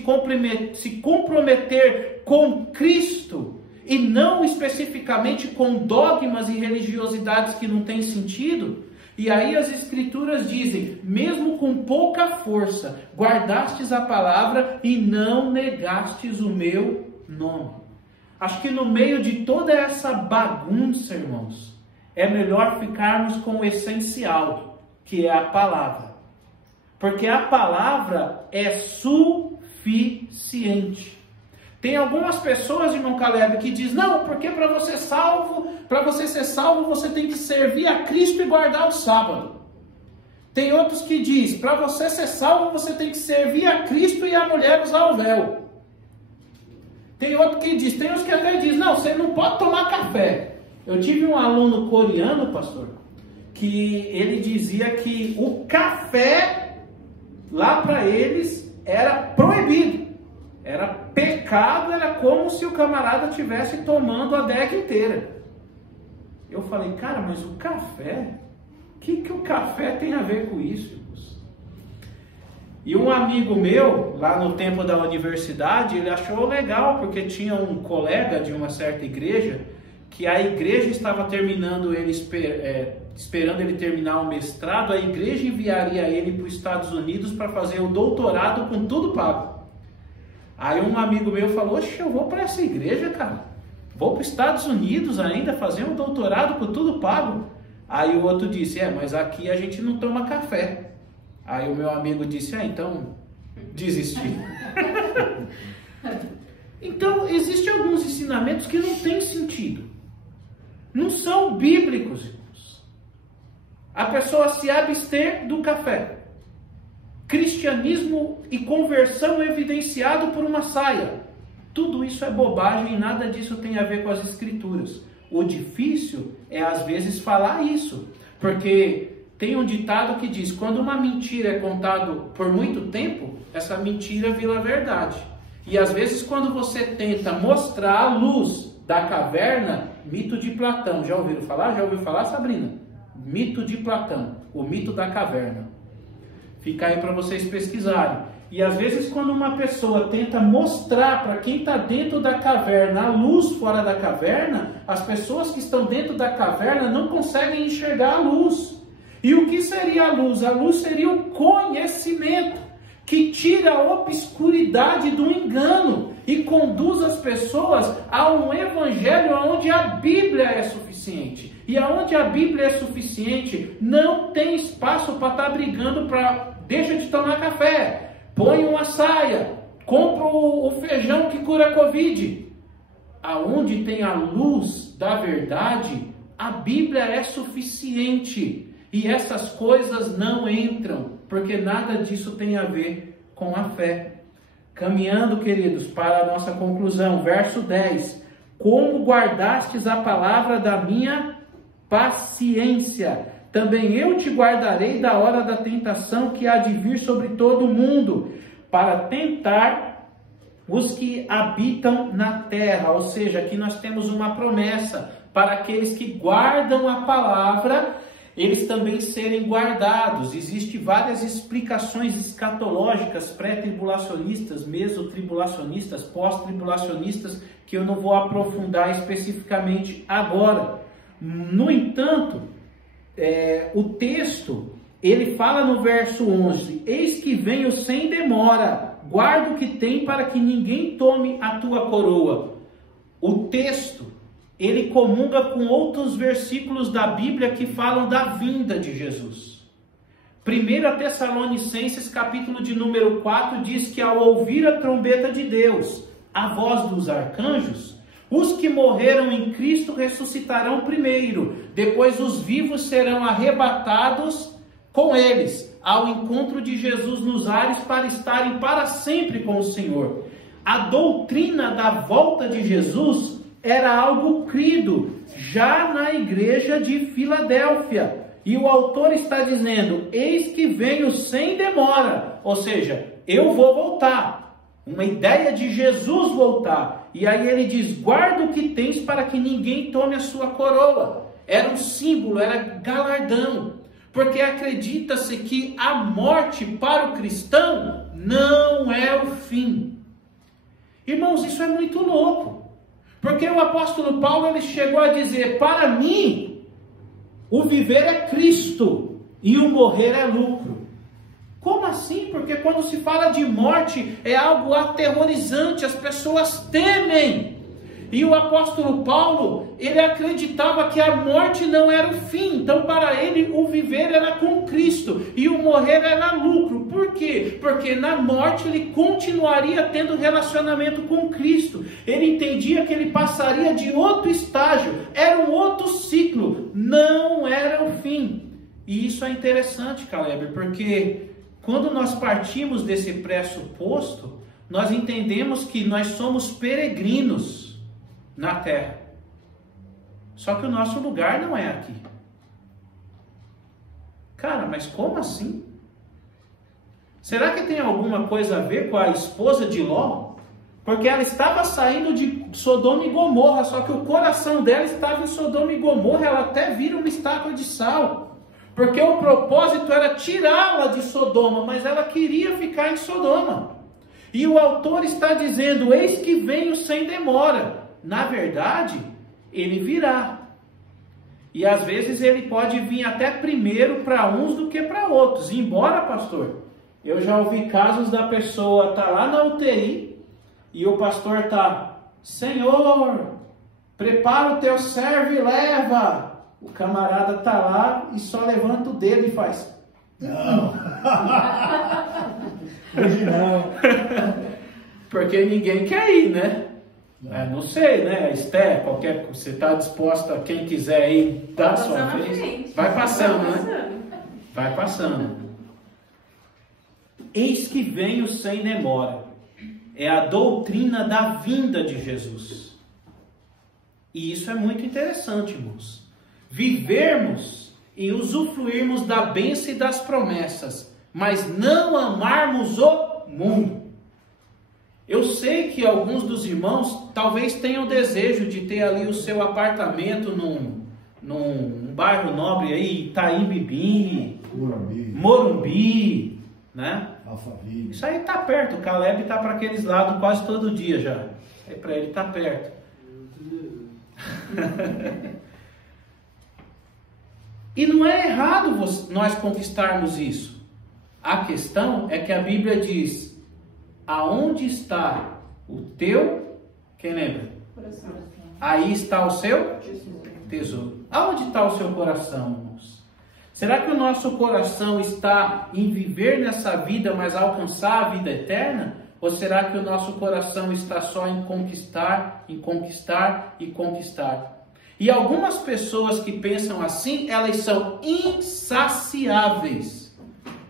comprometer com Cristo e não especificamente com dogmas e religiosidades que não têm sentido? E aí as Escrituras dizem, mesmo com pouca força, guardastes a palavra e não negastes o meu nome. Acho que no meio de toda essa bagunça, irmãos, é melhor ficarmos com o essencial, que é a palavra. Porque a palavra é suficiente. Tem algumas pessoas, irmão Caleb, que dizem, não, porque para você ser salvo, você tem que servir a Cristo e guardar o sábado. Tem outros que dizem, para você ser salvo, você tem que servir a Cristo e a mulher usar o véu. Tem outro que diz, tem uns que até dizem, não, você não pode tomar café. Eu tive um aluno coreano, pastor, que ele dizia que o café, lá para eles, era proibido. Era pecado, era como se o camarada estivesse tomando a adega inteira. Eu falei, cara, mas o café? O que o café tem a ver com isso, irmãos? E um amigo meu, lá no tempo da universidade, ele achou legal, porque tinha um colega de uma certa igreja, que a igreja estava terminando ele, esperando ele terminar o mestrado, a igreja enviaria ele para os Estados Unidos para fazer o doutorado com tudo pago. Aí um amigo meu falou, oxe, eu vou para essa igreja, cara. Vou para os Estados Unidos ainda fazer um doutorado com tudo pago. Aí o outro disse, mas aqui a gente não toma café. Aí o meu amigo disse, então desisti. Então, existem alguns ensinamentos que não têm sentido. Não são bíblicos, irmãos. A pessoa se abster do café. Cristianismo e conversão evidenciado por uma saia. Tudo isso é bobagem e nada disso tem a ver com as Escrituras. O difícil é às vezes falar isso. Porque tem um ditado que diz, quando uma mentira é contada por muito tempo, essa mentira vira verdade. E às vezes quando você tenta mostrar a luz da caverna, mito de Platão. Já ouviram falar? Já ouviu falar, Sabrina? Mito de Platão, o mito da caverna. Fica aí para vocês pesquisarem. E às vezes quando uma pessoa tenta mostrar para quem está dentro da caverna a luz fora da caverna, as pessoas que estão dentro da caverna não conseguem enxergar a luz. E o que seria a luz? A luz seria o conhecimento, que tira a obscuridade do engano e conduz as pessoas a um evangelho onde a Bíblia é suficiente. E aonde a Bíblia é suficiente, não tem espaço para estar brigando para deixa de tomar café, põe uma saia, compra o feijão que cura Covid. Aonde tem a luz da verdade, a Bíblia é suficiente. E essas coisas não entram, porque nada disso tem a ver com a fé. Caminhando, queridos, para a nossa conclusão, verso 10. Como guardastes a palavra da minha paciência, também eu te guardarei da hora da tentação que há de vir sobre todo o mundo, para tentar os que habitam na terra. Ou seja, aqui nós temos uma promessa para aqueles que guardam a palavra, eles também serem guardados. Existem várias explicações escatológicas, pré-tribulacionistas, mesotribulacionistas, pós-tribulacionistas, que eu não vou aprofundar especificamente agora. No entanto, o texto, ele fala no verso 11, eis que venho sem demora, guarda o que tem para que ninguém tome a tua coroa. O texto, ele comunga com outros versículos da Bíblia que falam da vinda de Jesus. 1 Tessalonicenses, capítulo de número 4, diz que ao ouvir a trombeta de Deus, a voz dos arcanjos, os que morreram em Cristo ressuscitarão primeiro, depois os vivos serão arrebatados com eles, ao encontro de Jesus nos ares, para estarem para sempre com o Senhor. A doutrina da volta de Jesus era algo crido já na igreja de Filadélfia. E o autor está dizendo, eis que venho sem demora. Ou seja, eu vou voltar. Uma ideia de Jesus voltar. E aí ele diz, guarda o que tens para que ninguém tome a sua coroa. Era um símbolo, era galardão. Porque acredita-se que a morte para o cristão não é o fim. Irmãos, isso é muito louco. Porque o apóstolo Paulo ele chegou a dizer, para mim, o viver é Cristo e o morrer é lucro. Como assim? Porque quando se fala de morte é algo aterrorizante, as pessoas temem. E o apóstolo Paulo, ele acreditava que a morte não era o fim. Então para ele o viver era com Cristo e o morrer era lucro. Por quê? Porque na morte ele continuaria tendo relacionamento com Cristo. Ele entendia que ele passaria de outro estágio, era um outro ciclo, não era o fim. E isso é interessante, Caleb, porque quando nós partimos desse pressuposto, nós entendemos que nós somos peregrinos na terra. Só que o nosso lugar não é aqui. Cara, mas como assim? Será que tem alguma coisa a ver com a esposa de Ló? Porque ela estava saindo de Sodoma e Gomorra, só que o coração dela estava em Sodoma e Gomorra, ela até vira uma estátua de sal. Porque o propósito era tirá-la de Sodoma, mas ela queria ficar em Sodoma. E o autor está dizendo, eis que venho sem demora. Na verdade, ele virá. E às vezes ele pode vir até primeiro para uns do que para outros. Embora, pastor, eu já ouvi casos da pessoa estar lá na UTI e o pastor está, Senhor, prepara o teu servo e leva. O camarada está lá e só levanta o dedo e faz. Não. Hoje não. Porque ninguém quer ir, né? Não sei, né? Esther, você está disposta, quem quiser ir, dá a sua vez. Vai passando, né? Vai passando. Eis que venho sem demora. É a doutrina da vinda de Jesus. E isso é muito interessante, irmãos. Vivermos e usufruirmos da bênção e das promessas, mas não amarmos o mundo. Eu sei que alguns dos irmãos talvez tenham desejo de ter ali o seu apartamento num bairro nobre aí, Itaim Bibi, Morumbi, né? Alphaville. Isso aí está perto, o Caleb está para aqueles lados quase todo dia já. É para ele estar perto. E não é errado nós conquistarmos isso. A questão é que a Bíblia diz, aonde está o teu, quem lembra? Coração. Aí está o seu tesouro. Aonde está o seu coração, irmãos? Será que o nosso coração está em viver nessa vida, mas alcançar a vida eterna? Ou será que o nosso coração está só em conquistar, em conquistar e conquistar? E algumas pessoas que pensam assim, elas são insaciáveis.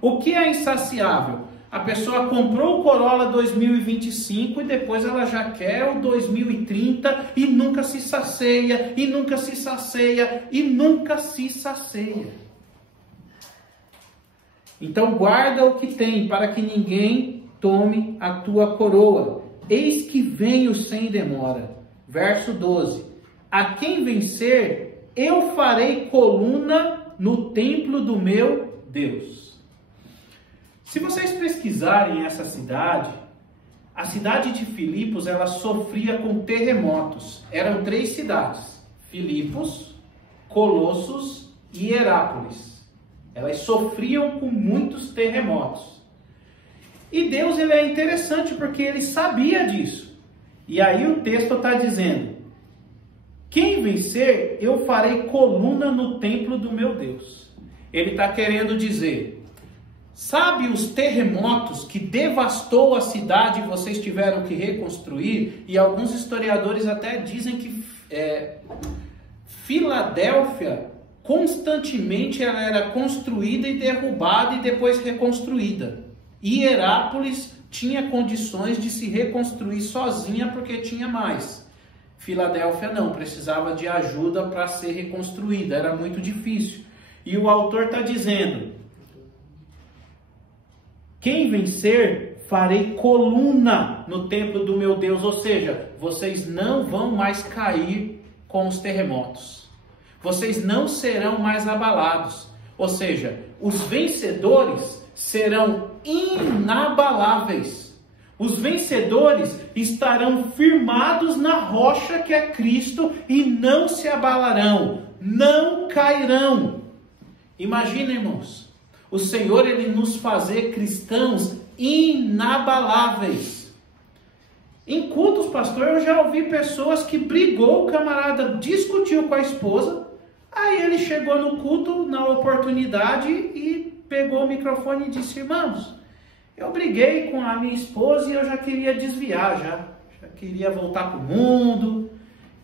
O que é insaciável? A pessoa comprou o Corolla 2025 e depois ela já quer o 2030 e nunca se sacia, e nunca se sacia, e nunca se sacia. Então guarda o que tem, para que ninguém tome a tua coroa. Eis que venho sem demora. Verso 12. A quem vencer, eu farei coluna no templo do meu Deus. Se vocês pesquisarem essa cidade, a cidade de Filipos, ela sofria com terremotos. Eram 3 cidades: Filipos, Colossos e Hierápolis. Elas sofriam com muitos terremotos. E Deus, ele é interessante porque ele sabia disso. E aí o texto está dizendo: quem vencer, eu farei coluna no templo do meu Deus. Ele está querendo dizer, sabe os terremotos que devastou a cidade e vocês tiveram que reconstruir? E alguns historiadores até dizem que Filadélfia, constantemente ela era construída e derrubada e depois reconstruída. E Hierápolis tinha condições de se reconstruir sozinha porque tinha mais. Filadélfia não, precisava de ajuda para ser reconstruída, era muito difícil. E o autor está dizendo, quem vencer, farei coluna no templo do meu Deus. Ou seja, vocês não vão mais cair com os terremotos. Vocês não serão mais abalados. Ou seja, os vencedores serão inabaláveis. Os vencedores estarão firmados na rocha que é Cristo e não se abalarão, não cairão. Imagina, irmãos, o Senhor, ele nos fazer cristãos inabaláveis. Em cultos, pastor, eu já ouvi pessoas que brigou, o camarada discutiu com a esposa, aí ele chegou no culto, na oportunidade, e pegou o microfone e disse, irmãos, eu briguei com a minha esposa e eu já queria desviar, já queria voltar para o mundo.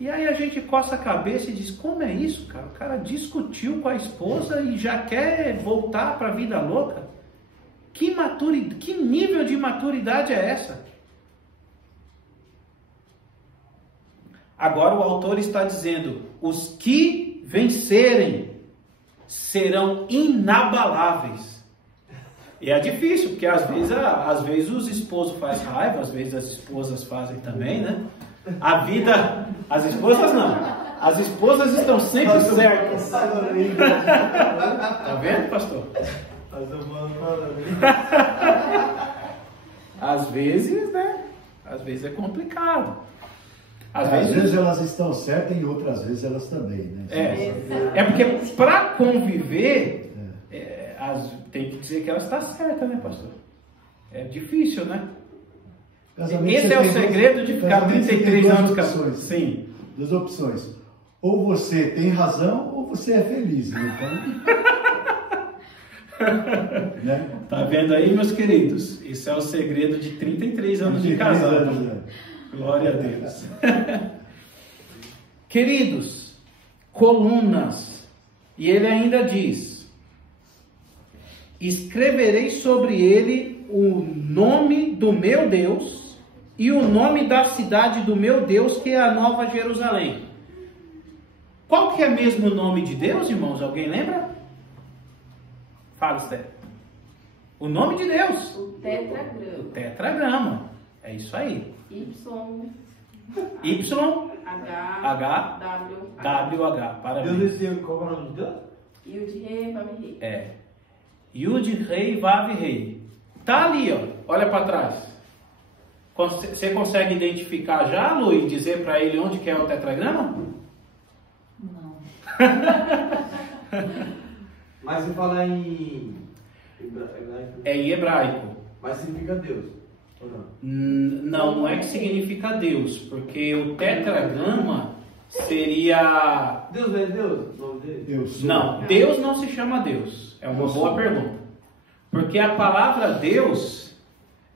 E aí a gente coça a cabeça e diz, como é isso, cara? O cara discutiu com a esposa e já quer voltar para a vida louca? Que nível de maturidade é essa? Agora o autor está dizendo, os que vencerem serão inabaláveis. E é difícil, porque às vezes os esposos fazem raiva, às vezes as esposas fazem também, né? A vida, as esposas não. As esposas estão sempre certas. Tá vendo, pastor? Às vezes, né? Às vezes é complicado. Às vezes elas estão certas e outras vezes elas também, né? É porque para conviver, tem que dizer que ela está certa, né, pastor? É difícil, né? Esse é o segredo de ficar 33 anos casado. Sim. Duas opções. Ou você tem razão, ou você é feliz. Então... né? Tá vendo aí, meus queridos? Esse é o segredo de 33 anos de casado. Glória a Deus. Queridos, colunas. E ele ainda diz, escreverei sobre ele o nome do meu Deus e o nome da cidade do meu Deus, que é a Nova Jerusalém. Qual que é mesmo o nome de Deus, irmãos? Alguém lembra? Fala, Esther. O nome de Deus. O tetragrama. O tetragrama. É isso aí. Y, H, W, H. Parabéns. Qual é o nome de Deus? Yud, Rei, Vav, Rei. Yud, Rei, Vav, Rei. Tá ali, ó. Olha para trás. Você consegue identificar já, Lu, e dizer para ele onde que é o tetragrama? Não. Mas se falar em hebraico... É em hebraico. Mas significa Deus, ou não? Não é que significa Deus, porque o tetragrama seria... Deus é Deus? O nome dele? Eu sou. Não, Deus não se chama Deus. É uma boa pergunta. Porque a palavra Deus,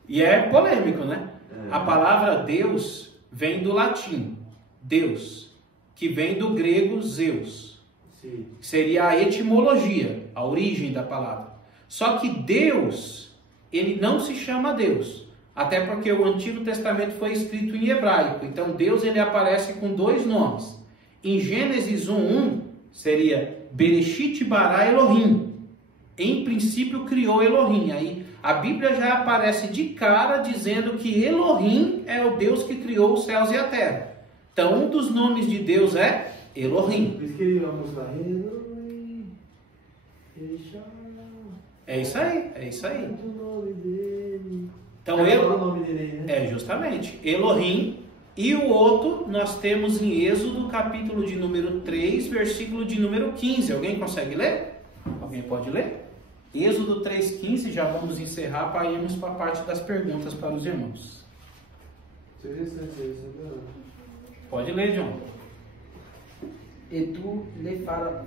e é polêmico, né? A palavra Deus vem do latim, Deus, que vem do grego Zeus. Sim. Seria a etimologia, a origem da palavra. Só que Deus, ele não se chama Deus. Até porque o Antigo Testamento foi escrito em hebraico. Então Deus, ele aparece com dois nomes. Em Gênesis 1:1 seria Bereshit bara Elohim. Em princípio criou Elohim. Aí a Bíblia já aparece de cara dizendo que Elohim é o Deus que criou os céus e a terra. Então um dos nomes de Deus é Elohim. Por isso que ele vamos lá. É isso aí, é isso aí. O nome dele. Então o nome dele aí, né? justamente. Elohim E o outro nós temos em Êxodo, capítulo de número 3, versículo de número 15. Alguém consegue ler? Alguém pode ler? Êxodo 3,15, já vamos encerrar para irmos para a parte das perguntas para os irmãos. Pode ler, John. E tu lhe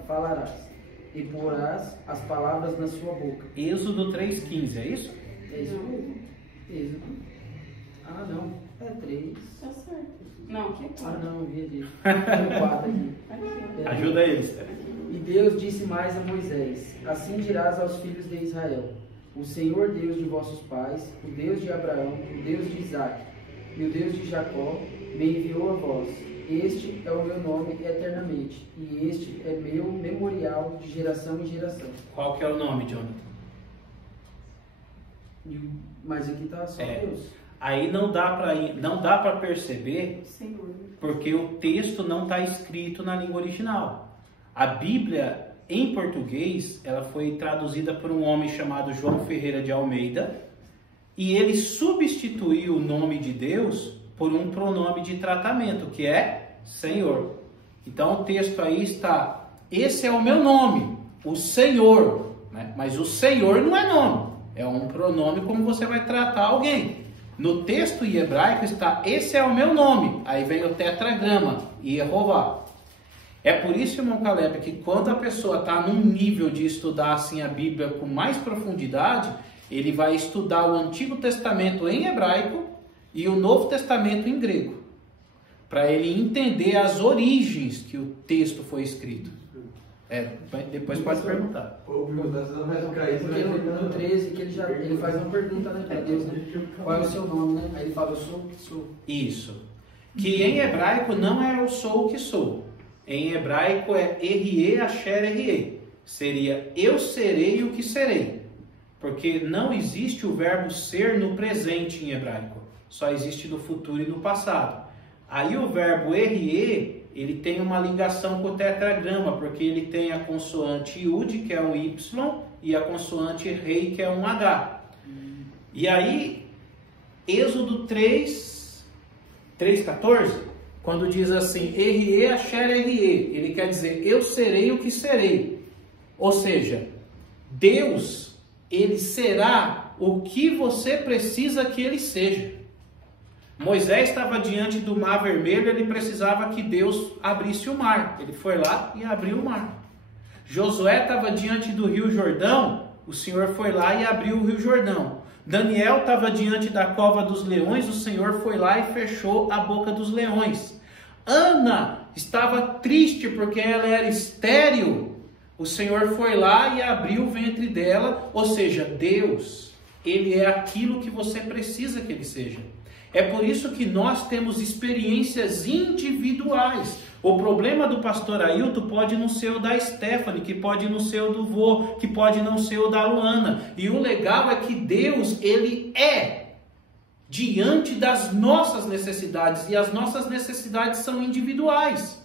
falarás, e porás as palavras na sua boca. Êxodo 3,15, é isso? Êxodo. Ah, não. É 3. Tá certo. Não, aqui é 4. Ah, não, vi aqui. Tem 4 aqui. Ajuda eles. E Deus disse mais a Moisés: assim dirás aos filhos de Israel: o Senhor Deus de vossos pais, o Deus de Abraão, o Deus de Isaque e o Deus de Jacó, me enviou a vós. Este é o meu nome eternamente, e este é meu memorial de geração em geração. Qual que é o nome, Jonathan? Mas aqui está só Deus. Aí não dá para perceber, Senhor, porque o texto não está escrito na língua original. A Bíblia, em português, ela foi traduzida por um homem chamado João Ferreira de Almeida, e ele substituiu o nome de Deus por um pronome de tratamento, que é Senhor. Então o texto aí está: esse é o meu nome, o Senhor, né? Mas o Senhor não é nome, é um pronome como você vai tratar alguém. No texto em hebraico está: esse é o meu nome, aí vem o tetragrama, Yehová. É por isso, irmão Caleb, que quando a pessoa está num nível de estudar assim a Bíblia com mais profundidade, ele vai estudar o Antigo Testamento em hebraico e o Novo Testamento em grego, para ele entender as origens que o texto foi escrito. Depois pode perguntar. Ou perguntar se não vai tocar isso. Porque no 13 que ele faz uma pergunta, né, para Deus, né? Qual é o seu nome, né? Aí ele fala: eu sou o que sou. Isso. Que em hebraico não é eu sou o que sou. Em hebraico é Erie Asher Erie. Seria eu serei o que serei. Porque não existe o verbo ser no presente em hebraico. Só existe no futuro e no passado. Aí o verbo Erie, ele tem uma ligação com o tetragrama, porque ele tem a consoante Yud, que é um Y, e a consoante Rei, que é um H. E aí, Êxodo 3:14, quando diz assim: Erie Asher Erie, ele quer dizer eu serei o que serei. Ou seja, Deus, ele será o que você precisa que ele seja. Moisés estava diante do Mar Vermelho, ele precisava que Deus abrisse o mar. Ele foi lá e abriu o mar. Josué estava diante do Rio Jordão, o Senhor foi lá e abriu o Rio Jordão. Daniel estava diante da cova dos leões, o Senhor foi lá e fechou a boca dos leões. Ana estava triste porque ela era estéril, o Senhor foi lá e abriu o ventre dela. Ou seja, Deus, ele é aquilo que você precisa que ele seja. É por isso que nós temos experiências individuais. O problema do pastor Ailton pode não ser o da Stephanie, que pode não ser o do vô, que pode não ser o da Luana. E o legal é que Deus, ele é diante das nossas necessidades. E as nossas necessidades são individuais.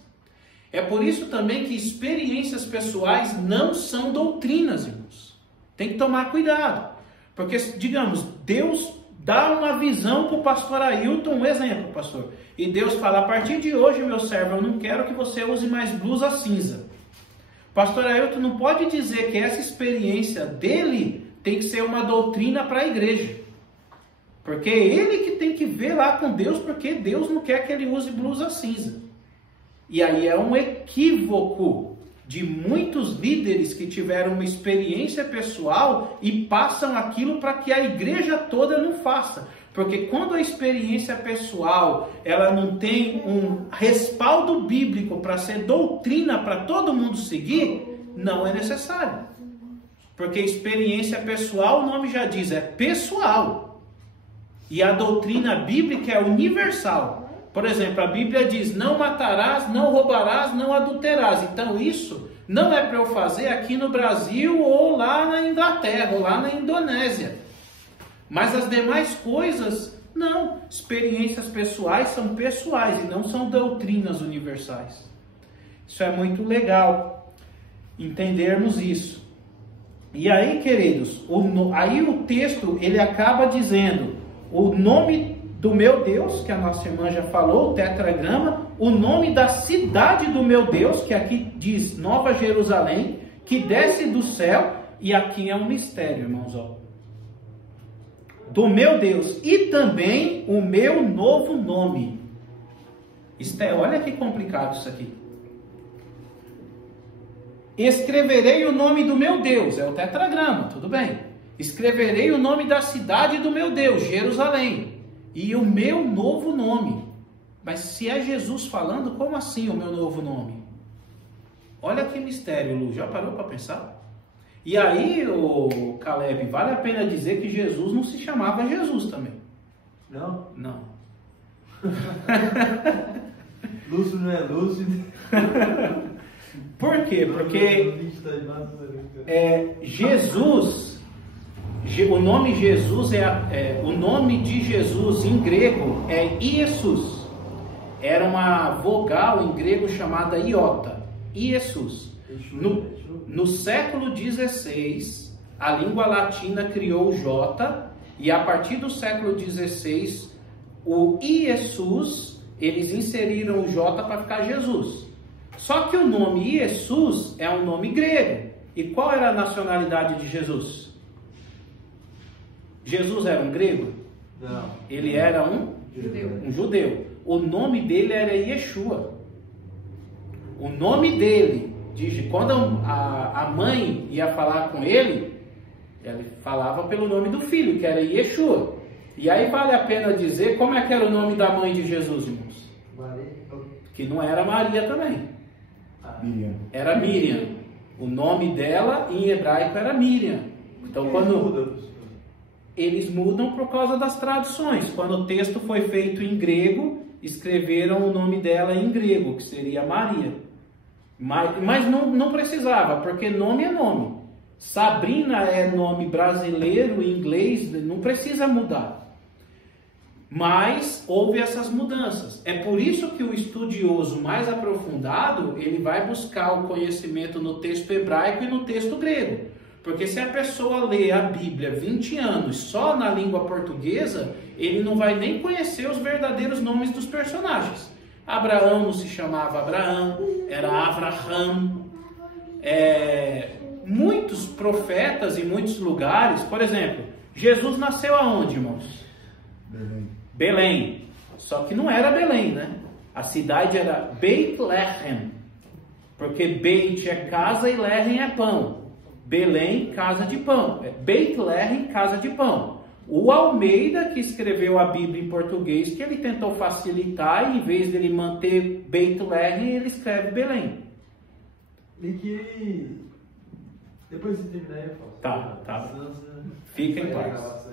É por isso também que experiências pessoais não são doutrinas, irmãos. Tem que tomar cuidado. Porque, digamos, Deus dá uma visão para o pastor Ailton, um exemplo, pastor. E Deus fala: a partir de hoje, meu servo, eu não quero que você use mais blusa cinza. Pastor Ailton não pode dizer que essa experiência dele tem que ser uma doutrina para a igreja. Porque é ele que tem que ver lá com Deus, porque Deus não quer que ele use blusa cinza. E aí é um equívoco de muitos líderes que tiveram uma experiência pessoal e passam aquilo para que a igreja toda não faça. Porque quando a experiência pessoal ela não tem um respaldo bíblico para ser doutrina para todo mundo seguir, não é necessário. Porque experiência pessoal, o nome já diz, é pessoal. E a doutrina bíblica é universal. Por exemplo, a Bíblia diz: não matarás, não roubarás, não adulterarás. Então isso não é para eu fazer aqui no Brasil ou lá na Inglaterra ou lá na Indonésia. Mas as demais coisas, não. Experiências pessoais são pessoais e não são doutrinas universais. Isso é muito legal entendermos isso. E aí, queridos, aí o texto ele acaba dizendo: o nome do meu Deus, que a nossa irmã já falou, o tetragrama, o nome da cidade do meu Deus, que aqui diz Nova Jerusalém, que desce do céu, e aqui é um mistério, irmãos, ó. Do meu Deus, e também o meu novo nome. Olha que complicado isso aqui. Escreverei o nome do meu Deus, é o tetragrama, tudo bem. Escreverei o nome da cidade do meu Deus, Jerusalém, e o meu novo nome. Mas se é Jesus falando, como assim o meu novo nome? Olha que mistério, Lu, já parou para pensar? E aí, o Caleb, vale a pena dizer que Jesus não se chamava Jesus também. Não? Não. Lúcio não é Lúcio. Por quê? Porque Jesus, o nome Jesus o nome de Jesus em grego é Iesus. Era uma vogal em grego chamada iota. Iesus. No século XVI, a língua latina criou o J, e a partir do século XVI, o Iesus, eles inseriram o J para ficar Jesus. Só que o nome Iesus é um nome grego. E qual era a nacionalidade de Jesus? Jesus era um grego? Não. Ele era um judeu. O nome dele era Yeshua. O nome dele, quando a mãe ia falar com ele, ela falava pelo nome do filho, que era Yeshua. E aí vale a pena dizer como é que era o nome da mãe de Jesus, irmãos? Maria. Que não era Maria também. Miriam. Era Miriam. O nome dela em hebraico era Miriam. Então quando eles mudam por causa das traduções. Quando o texto foi feito em grego, escreveram o nome dela em grego, que seria Maria. Mas não precisava, porque nome é nome. Sabrina é nome brasileiro, em inglês, não precisa mudar. Mas houve essas mudanças. É por isso que o estudioso mais aprofundado, ele vai buscar o conhecimento no texto hebraico e no texto grego. Porque se a pessoa lê a Bíblia 20 anos só na língua portuguesa, ele não vai nem conhecer os verdadeiros nomes dos personagens. Abraão não se chamava Abraão, era Avraham. Muitos profetas em muitos lugares, por exemplo, Jesus nasceu aonde, irmãos? Belém. Só que não era Belém, né? A cidade era Beit Lehem, porque Beit é casa e Lehem é pão. Belém, casa de pão. Beit Lehem, casa de pão. O Almeida, que escreveu a Bíblia em português, que ele tentou facilitar, e em vez dele manter Beit Lehem, ele escreve Belém. E que depois de terminar eu falo. Tá. Fica em paz.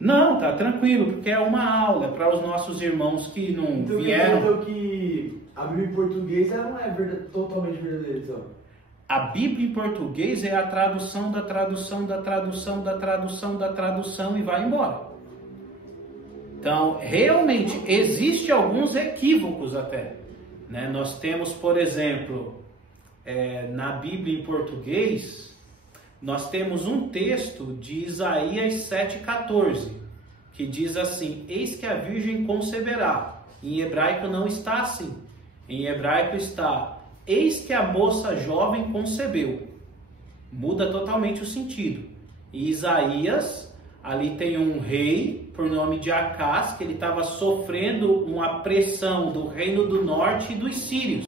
Não, tá tranquilo, porque é uma aula para os nossos irmãos que não vieram. Então que a Bíblia em português ela não é totalmente verdadeira, então. A Bíblia em português é a tradução da tradução da tradução da tradução da tradução e vai embora. Então, realmente, existem alguns equívocos até. Né? Nós temos, por exemplo, na Bíblia em português, nós temos um texto de Isaías 7,14, que diz assim: eis que a virgem conceberá. Em hebraico não está assim. Em hebraico está: eis que a moça jovem concebeu. Muda totalmente o sentido. Em Isaías, ali tem um rei por nome de Acás, que ele estava sofrendo uma pressão do reino do norte e dos sírios.